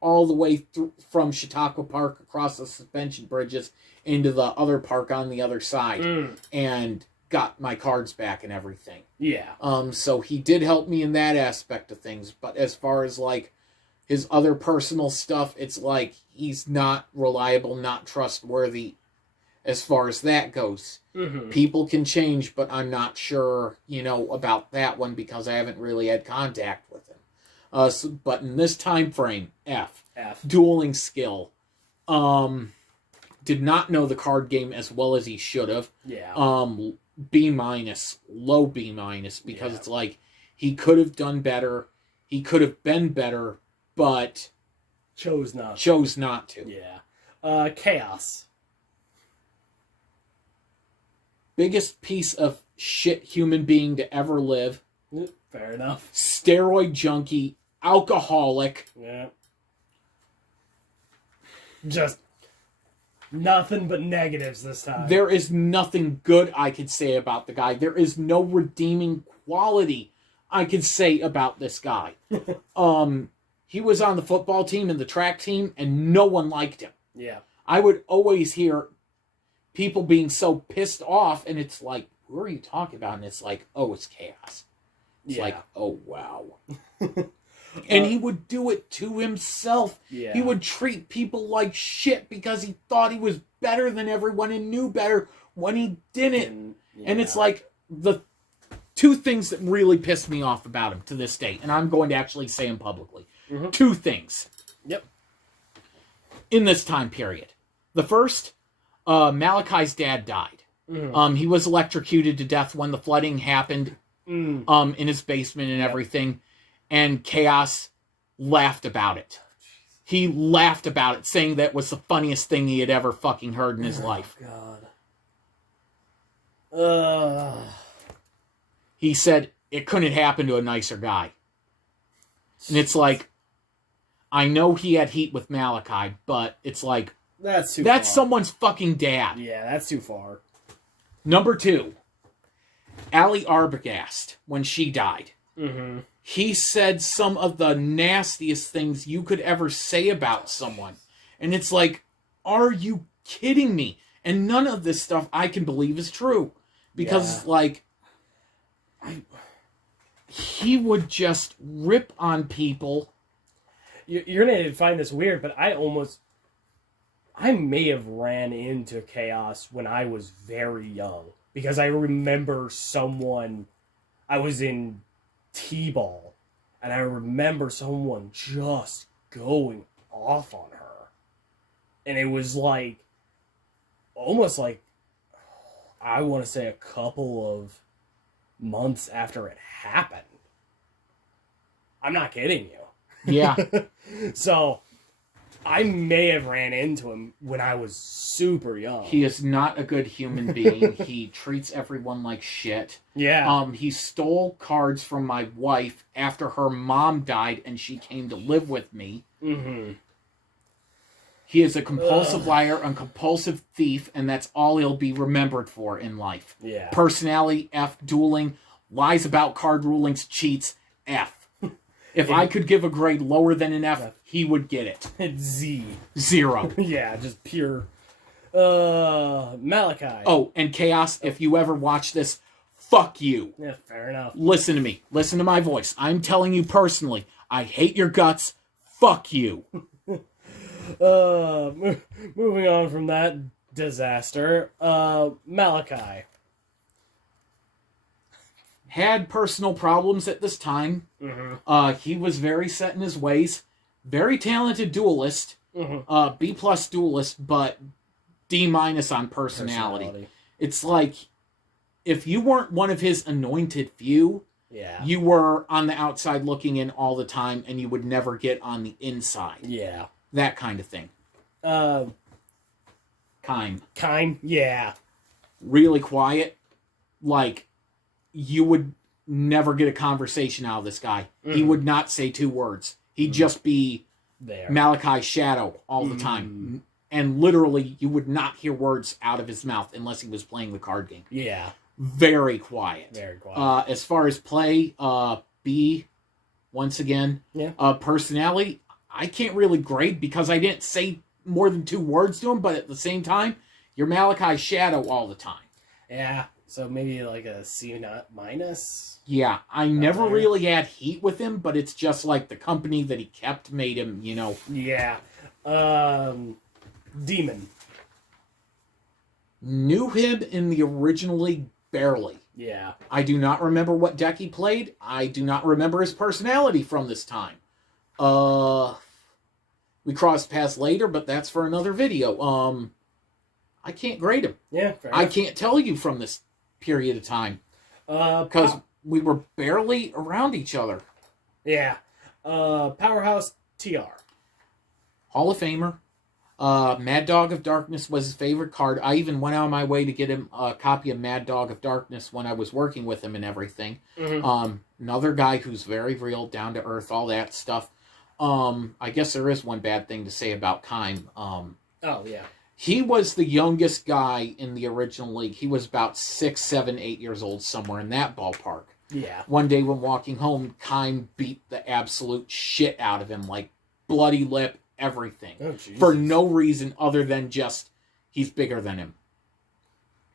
all the way through from Chautauqua Park across the suspension bridges into the other park on the other side and got my cards back and everything. Yeah. So he did help me in that aspect of things, but as far as his other personal stuff, it's he's not reliable, not trustworthy. As far as that goes, people can change, but I'm not sure, about that one because I haven't really had contact with him. But in this time frame, F. Dueling skill. Did not know the card game as well as he should have. Yeah. B-, low B-, because it's he could have done better. He could have been better, but chose not to. Yeah. Chaos. Biggest piece of shit human being to ever live. Fair enough. Steroid junkie, alcoholic. Yeah. Just nothing but negatives this time. There is nothing good I could say about the guy. There is no redeeming quality I could say about this guy. He was on the football team and the track team, and no one liked him. Yeah. I would always hear people being so pissed off, and it's who are you talking about? And it's oh, it's Chaos. It's oh, wow. And he would do it to himself. Yeah. He would treat people like shit because he thought he was better than everyone and knew better when he didn't. And it's the two things that really pissed me off about him to this day, and I'm going to actually say them publicly. Mm-hmm. Two things. Yep. In this time period. The first... Malachi's dad died. Mm-hmm. He was electrocuted to death when the flooding happened in his basement and everything, and Chaos laughed about it. He laughed about it, saying that was the funniest thing he had ever fucking heard in his life. God. He said it couldn't happen to a nicer guy. And it's like, I know he had heat with Malachi, but it's like, that's someone's fucking dad. Yeah, that's too far. Number 2, Ali Arbogast, when she died. Mm-hmm. He said some of the nastiest things you could ever say about someone. And it's like, are you kidding me? And none of this stuff I can believe is true. Because, he would just rip on people. You're going to find this weird, but I may have ran into Chaos when I was very young. Because I remember I was in T-ball, and I remember someone just going off on her. And it was like, almost like, I want to say a couple of months after it happened. I'm not kidding you. Yeah. So, I may have ran into him when I was super young. He is not a good human being. He treats everyone like shit. Yeah. He stole cards from my wife after her mom died and she came to live with me. Mm-hmm. He is a compulsive liar, a compulsive thief, and that's all he'll be remembered for in life. Yeah. Personality, F. Dueling, lies about card rulings, cheats, F. If I could give a grade lower than an F, he would get it. It's Z. 0. Yeah, just pure. Malachi. Oh, and Chaos, if you ever watch this, fuck you. Yeah, fair enough. Listen to me. Listen to my voice. I'm telling you personally, I hate your guts. Fuck you. Moving on from that disaster, Malachi. Had personal problems at this time. Mm-hmm. He was very set in his ways. Very talented duelist. Mm-hmm. B+ duelist, but D- on personality. It's like, if you weren't one of his anointed few, you were on the outside looking in all the time, and you would never get on the inside. Yeah. That kind of thing. Kind. Yeah. Really quiet. Like, you would never get a conversation out of this guy. Mm. He would not say 2 words. He'd just be there. Malachi's shadow all the time. And literally, you would not hear words out of his mouth unless he was playing the card game. Yeah. Very quiet. Very quiet. As far as play, B, once again. Yeah. Personality, I can't really grade because I didn't say more than 2 words to him, but at the same time, you're Malachi's shadow all the time. Yeah. So maybe like a C-. Yeah, I never really had heat with him, but it's just like the company that he kept made him, Yeah. Demon. Knew him in the original league barely. Yeah. I do not remember what deck he played. I do not remember his personality from this time. We crossed paths later, but that's for another video. I can't grade him. Yeah, fair I enough. can't tell you from this period of time. Because we were barely around each other. Yeah. Powerhouse TR. Hall of Famer. Mad Dog of Darkness was his favorite card. I even went out of my way to get him a copy of Mad Dog of Darkness when I was working with him and everything. Mm-hmm. Another guy who's very real, down to earth, all that stuff. I guess there is one bad thing to say about Kime. Oh, yeah. He was the youngest guy in the original league. He was about 6, 7, 8 years old, somewhere in that ballpark. Yeah. One day when walking home, Kime beat the absolute shit out of him, like bloody lip, everything. Oh, Jesus. For no reason other than just he's bigger than him.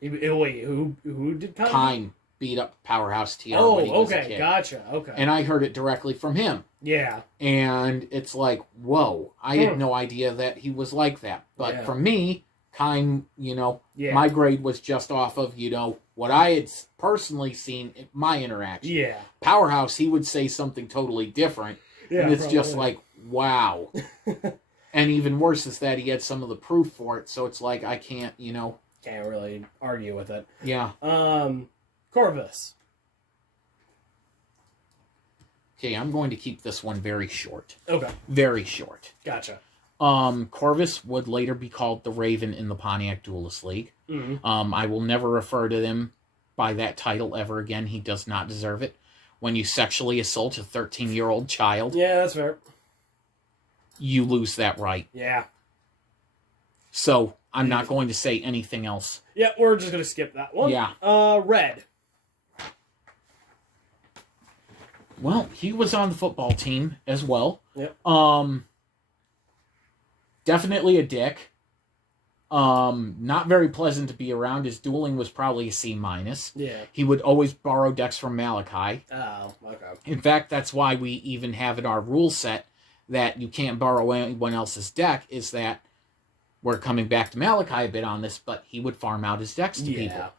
Wait, who did Kime? Kime beat up Powerhouse TR when he was a okay, kid. Gotcha, okay. And I heard it directly from him. Yeah. And it's like, whoa, I had no idea that he was like that. But for me, Kime, my grade was just off of, what I had personally seen in my interaction. Yeah. Powerhouse, he would say something totally different. Yeah, and it's just like, wow. And even worse is that he had some of the proof for it. So it's like, I can't, Can't really argue with it. Yeah. Corvus. Okay, I'm going to keep this one very short. Okay. Very short. Gotcha. Corvus would later be called the Raven in the Pontiac Duelist League. Mm-hmm. I will never refer to him by that title ever again. He does not deserve it. When you sexually assault a 13-year-old child, Yeah, that's fair. You lose that right. Yeah. So, I'm not going to say anything else. Yeah, we're just going to skip that one. Yeah. Red. Well, he was on the football team as well. Yep. Definitely a dick. Not very pleasant to be around. His dueling was probably a C-. Yeah. He would always borrow decks from Malachi. Oh, okay. In fact, that's why we even have in our rule set that you can't borrow anyone else's deck, is that we're coming back to Malachi a bit on this, but he would farm out his decks to people.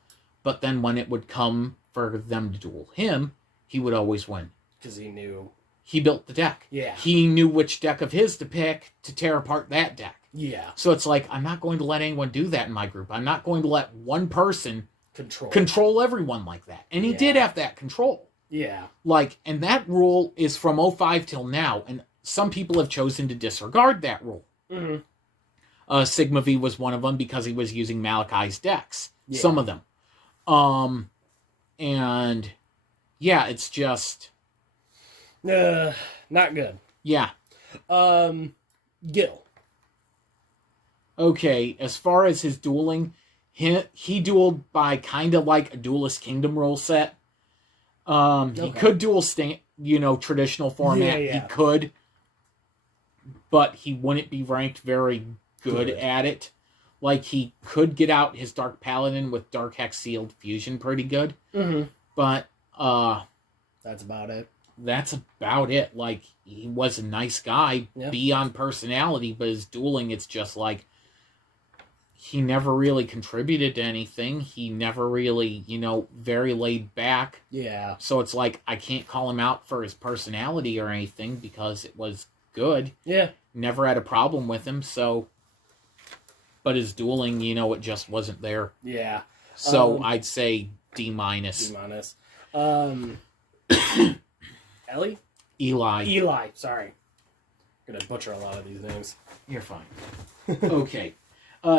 But then when it would come for them to duel him, he would always win. Because he knew. He built the deck. Yeah. He knew which deck of his to pick to tear apart that deck. Yeah. So it's like, I'm not going to let anyone do that in my group. I'm not going to let one person control everyone like that. And he did have that control. Yeah. Like, and that rule is from 05 till now, and some people have chosen to disregard that rule. Mm-hmm. Sigma V was one of them because he was using Malachi's decks. Yeah. Some of them. And yeah, it's just not good. Yeah. Gil. Okay, as far as his dueling, he dueled by kind of like a Duelist Kingdom rule set. He could duel traditional format. Yeah. He could, but he wouldn't be ranked very good at it. Like, he could get out his Dark Paladin with Dark Hex Sealed Fusion pretty good. Mm-hmm. But that's about it. That's about it. Like, he was a nice guy beyond personality, but his dueling, it's just like, he never really contributed to anything. He never really, very laid back. Yeah. So it's like, I can't call him out for his personality or anything because it was good. Yeah. Never had a problem with him, so... But his dueling, it just wasn't there. Yeah. So I'd say D-. D-. Ellie? Eli, sorry. I'm going to butcher a lot of these names. You're fine. Okay.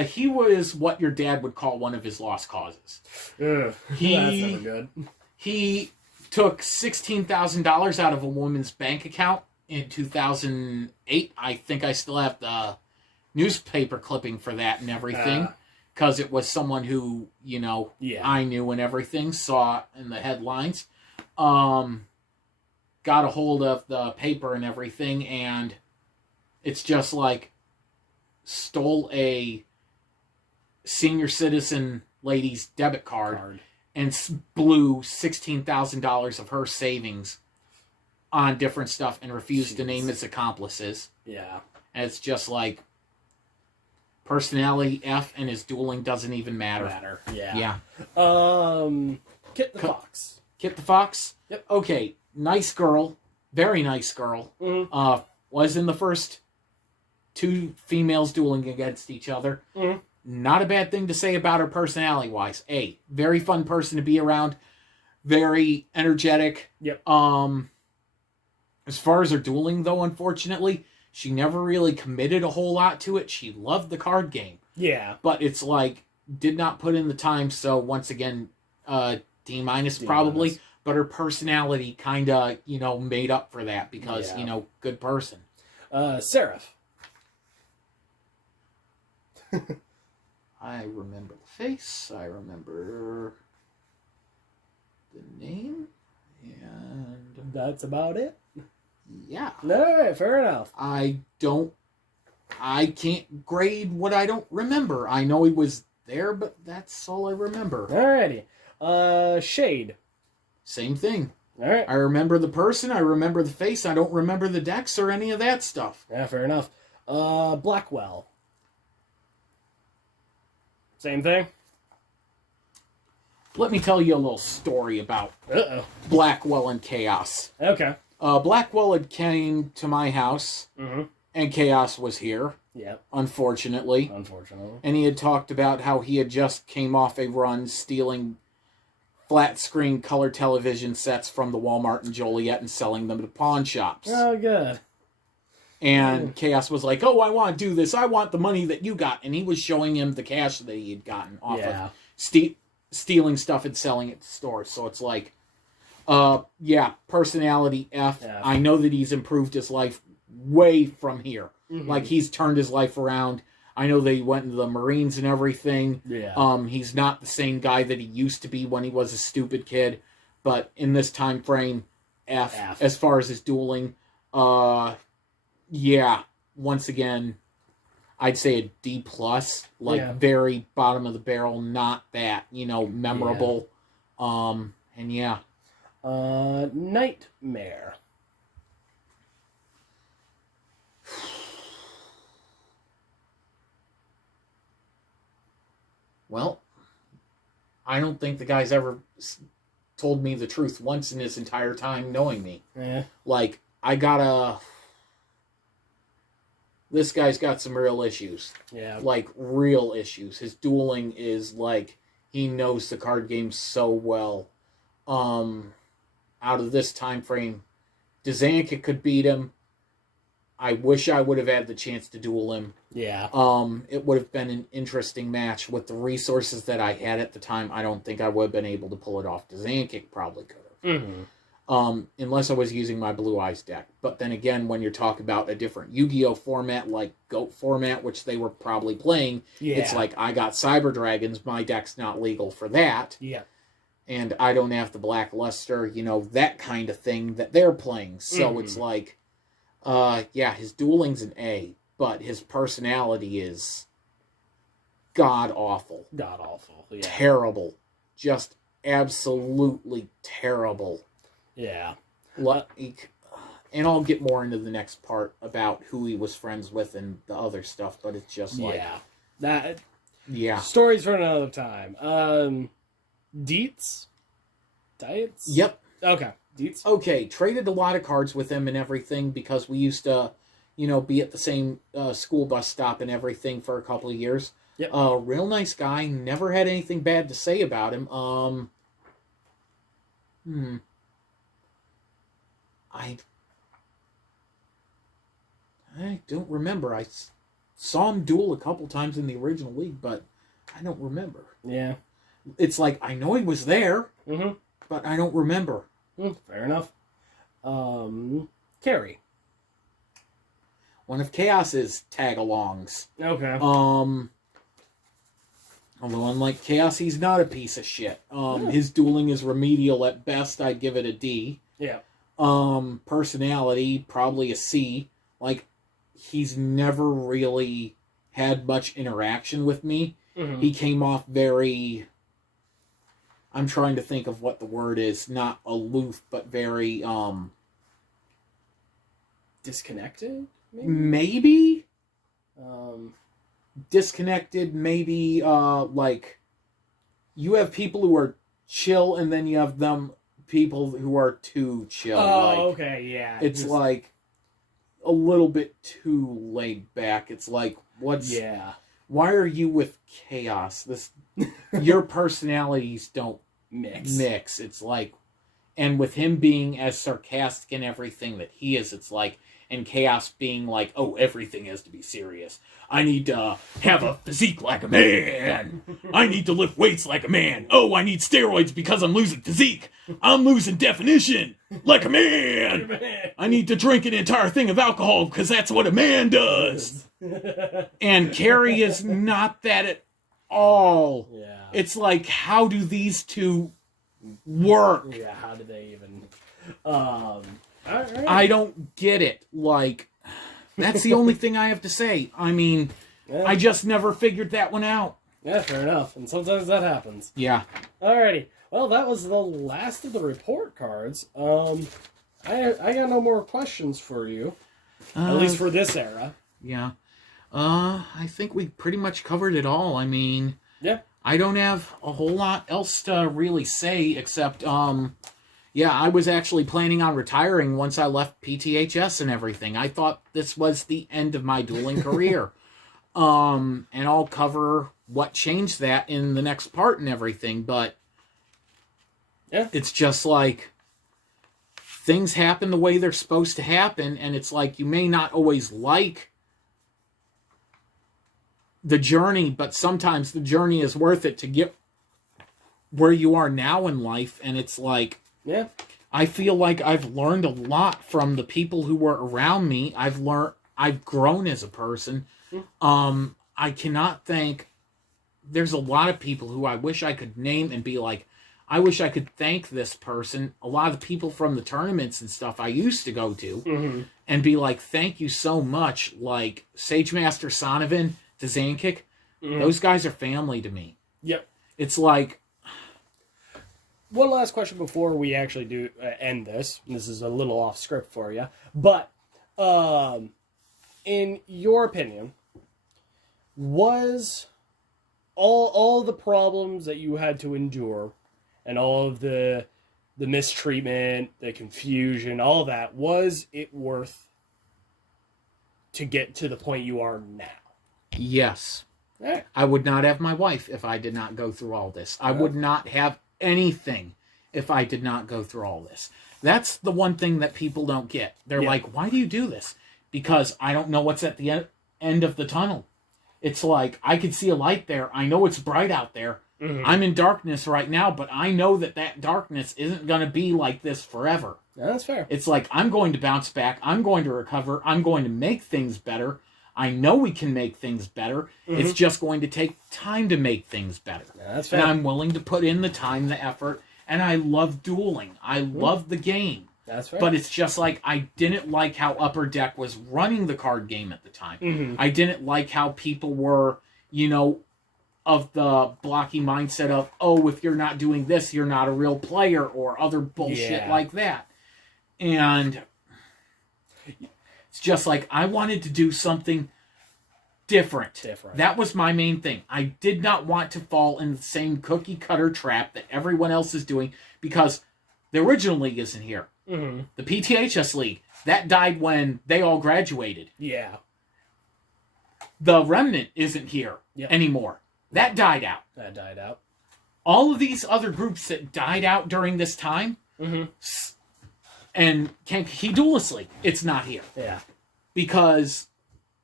He was what your dad would call one of his lost causes. That's never good. He took $16,000 out of a woman's bank account in 2008. I think I still have the newspaper clipping for that and everything. Because it was someone who, I knew and everything, saw in the headlines. Got a hold of the paper and everything, and it's just like, stole a senior citizen lady's debit card. And blew $16,000 of her savings on different stuff and refused to name his accomplices. Yeah. And it's just like, personality F, and his dueling doesn't even matter. Yeah. Kit the Fox. Kit the Fox? Yep. Okay, nice girl. Very nice girl. Mm-hmm. Was in the first two females dueling against each other. Mm-hmm. Not a bad thing to say about her personality-wise. Very fun person to be around. Very energetic. Yep. As far as her dueling, though, unfortunately, she never really committed a whole lot to it. She loved the card game. Yeah. But it's like, did not put in the time, so once again, D- probably. But her personality kind of, made up for that because, good person. Seraph. I remember the face. I remember the name. And that's about it. Yeah. Alright, fair enough. I can't grade what I don't remember. I know he was there, but that's all I remember. Alrighty. Shade. Same thing. Alright. I remember the person, I remember the face, I don't remember the decks or any of that stuff. Yeah, fair enough. Blackwell. Same thing? Let me tell you a little story about Blackwell and Chaos. Okay. Blackwell had came to my house, and Chaos was here. Yep. Unfortunately. And he had talked about how he had just came off a run stealing flat screen color television sets from the Walmart in Joliet and selling them to pawn shops. Oh, good. And Chaos was like, oh, I want to do this. I want the money that you got. And he was showing him the cash that he had gotten off of stealing stuff and selling it to stores. So it's like, yeah, personality F. I know that he's improved his life way from here. Mm-hmm. Like, he's turned his life around. I know that he went into the Marines and everything. Yeah. He's not the same guy that he used to be when he was a stupid kid. But in this time frame, F. As far as his dueling. Yeah, once again, I'd say a D+. Like, very bottom of the barrel, not that, memorable. Yeah. And yeah. Nightmare. Well, I don't think the guy's ever told me the truth once in his entire time knowing me. Yeah. Like, this guy's got some real issues. Yeah. Like, real issues. His dueling is like, he knows the card game so well. Out of this time frame, Dzanka could beat him. I wish I would have had the chance to duel him. Yeah. It would have been an interesting match. With the resources that I had at the time, I don't think I would have been able to pull it off. Dzanka probably could have. Mm-hmm. Unless I was using my Blue Eyes deck. But then again, when you're talking about a different Yu-Gi-Oh format, like GOAT format, which they were probably playing, it's like, I got Cyber Dragons, my deck's not legal for that. Yeah. And I don't have the Black Luster, that kind of thing that they're playing. So it's like, yeah, his dueling's an A, but his personality is god-awful. God-awful, yeah. Terrible. Just absolutely terrible. Yeah. Like, and I'll get more into the next part about who he was friends with and the other stuff, but it's just like... Yeah. Stories for another time. Dietz? Yep. Okay. Dietz? Okay, traded a lot of cards with him and everything because we used to, be at the same school bus stop and everything for a couple of years. Yep. Real nice guy. Never had anything bad to say about him. I don't remember. I saw him duel a couple times in the original league, but I don't remember. Yeah. It's like, I know he was there, but I don't remember. Fair enough. Carrie. One of Chaos's tag-alongs. Okay. Although unlike Chaos, he's not a piece of shit. His dueling is remedial at best. I'd give it a D. Yeah. Personality, probably a C. Like, he's never really had much interaction with me. He came off very... I'm trying to think of what the word is. Not aloof, but very, disconnected, maybe? Disconnected, maybe, like, you have people who are chill, and then you have people who are too chill. Oh, okay, yeah. It's like a little bit too laid back. It's like, Yeah. Why are you with Chaos? Your personalities don't mix. It's like, and with him being as sarcastic and everything that he is, it's like, and Chaos being like, oh, everything has to be serious. I need to have a physique like a man. I need to lift weights like a man. Oh, I need steroids because I'm losing physique. I'm losing definition like a man. I need to drink an entire thing of alcohol because that's what a man does. And Carrie is not that at all. Yeah. It's like, how do these two work? Yeah, how do they even... all right. I don't get it. Like, that's the only thing I have to say. I mean, I just never figured that one out. Yeah, fair enough. And sometimes that happens. Yeah. Alrighty. Well, that was the last of the report cards. I got no more questions for you. At least for this era. Yeah. I think we pretty much covered it all. I mean... Yeah. I don't have a whole lot else to really say, except, yeah, I was actually planning on retiring once I left PTHS and everything. I thought this was the end of my dueling career. And I'll cover what changed that in the next part and everything, but yeah, it's just like, things happen the way they're supposed to happen, and it's like, you may not always like the journey, but sometimes the journey is worth it to get where you are now in life, and it's like, Yeah. I feel like I've learned a lot from the people who were around me. I've grown as a person. I cannot thank, there's a lot of people who I wish I could name and be like, I wish I could thank this person. A lot of the people from the tournaments and stuff I used to go to and be like, thank you so much. Like Sage Master Sonovan to Zankic, those guys are family to me. Yep. It's like, one last question before we actually do end this. This is a little off script for you, but in your opinion, was all the problems that you had to endure and all of the mistreatment, the confusion, all that, was it worth to get to the point you are now? yes. Right. I would not have my wife if I did not go through all this. I would not have anything if I did not go through all this. That's the one thing that people don't get. They're like, why do you do this? Because I don't know what's at the end of the tunnel. It's like, I can see a light there. I know it's bright out there. I'm in darkness right now, but I know that darkness isn't going to be like this forever. Yeah, that's fair. It's like, I'm going to bounce back. I'm going to recover. I'm going to make things better. I know we can make things better. It's just going to take time to make things better. Yeah, that's fair. And I'm willing to put in the time, the effort, and I love dueling. I love the game. That's fair. But it's just like, I didn't like how Upper Deck was running the card game at the time. I didn't like how people were, of the blocky mindset of, oh, if you're not doing this, you're not a real player, or other bullshit like that. And it's just like, I wanted to do something different. That was my main thing. I did not want to fall in the same cookie cutter trap that everyone else is doing, because the original league isn't here. The PTHS League, that died when they all graduated. Yeah. The Remnant isn't here anymore. That died out. All of these other groups that died out during this time, and Kankakee Duelist League, it's not here. Yeah. Because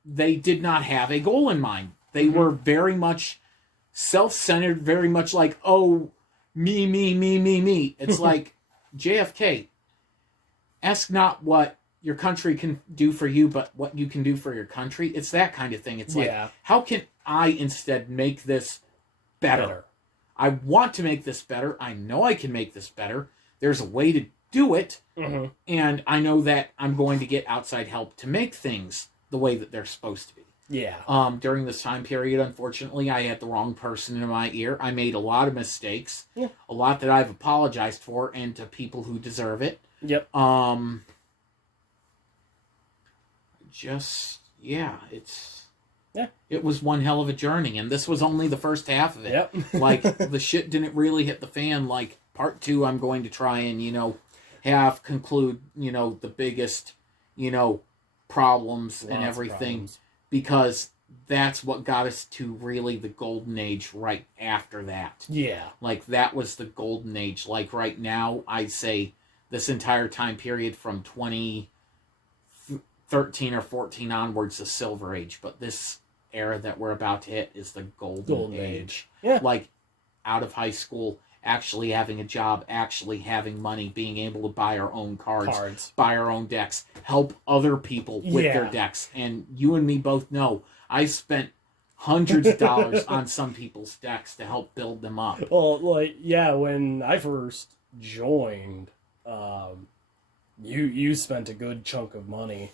they did not have a goal in mind. They were very much self-centered, very much like, oh, me, me, me, me, me. It's like, JFK, ask not what your country can do for you, but what you can do for your country. It's that kind of thing. It's like, how can I instead make this better? I want to make this better. I know I can make this better. There's a way to do it. And I know that I'm going to get outside help to make things the way that they're supposed to be. Yeah. During this time period, unfortunately, I had the wrong person in my ear. I made a lot of mistakes. A lot that I've apologized for, and to people who deserve it. Yep. It was one hell of a journey, and this was only the first half of it. Like, the shit didn't really hit the fan. Like, part 2, I'm going to try and, conclude, the biggest, problems and everything. Because that's what got us to really the golden age right after that. Yeah. Like, that was the golden age. Like, right now, I'd say this entire time period from 2013 or 14 onwards, the Silver Age. But this era that we're about to hit is the golden age. Yeah. Like, out of high school, actually having a job, actually having money, being able to buy our own cards. Buy our own decks, help other people with their decks. And you and me both know, I spent hundreds of dollars on some people's decks to help build them up. Well, when I first joined, you spent a good chunk of money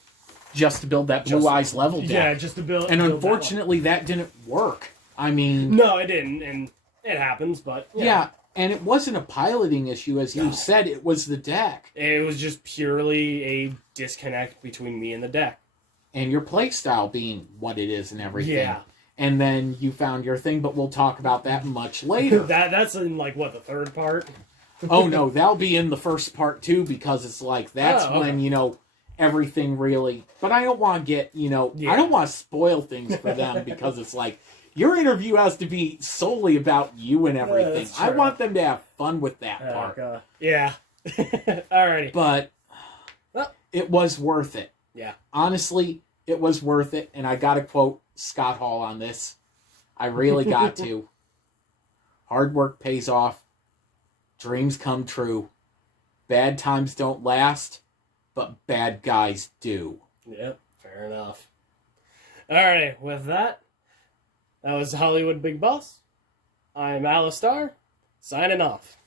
just to build that Blue Eyes level deck. Yeah, just to build. And unfortunately, that didn't work. I mean, no, it didn't, and it happens. But yeah. And it wasn't a piloting issue, as you said. It was the deck. It was just purely a disconnect between me and the deck. And your play style being what it is and everything. Yeah. And then you found your thing, but we'll talk about that much later. That's in, the third part? Oh, no, that'll be in the first part, too, because it's like, that's when, everything really... But I don't want to get, I don't want to spoil things for them, because it's like, your interview has to be solely about you and everything. I want them to have fun with that part. Yeah. Alrighty. But it was worth it. Yeah. Honestly, it was worth it. And I got to quote Scott Hall on this. I really got to. Hard work pays off. dreams come true. Bad times don't last, but bad guys do. Yep, fair enough. Alright, with that was Hollywood Big Boss. I'm Alistar, signing off.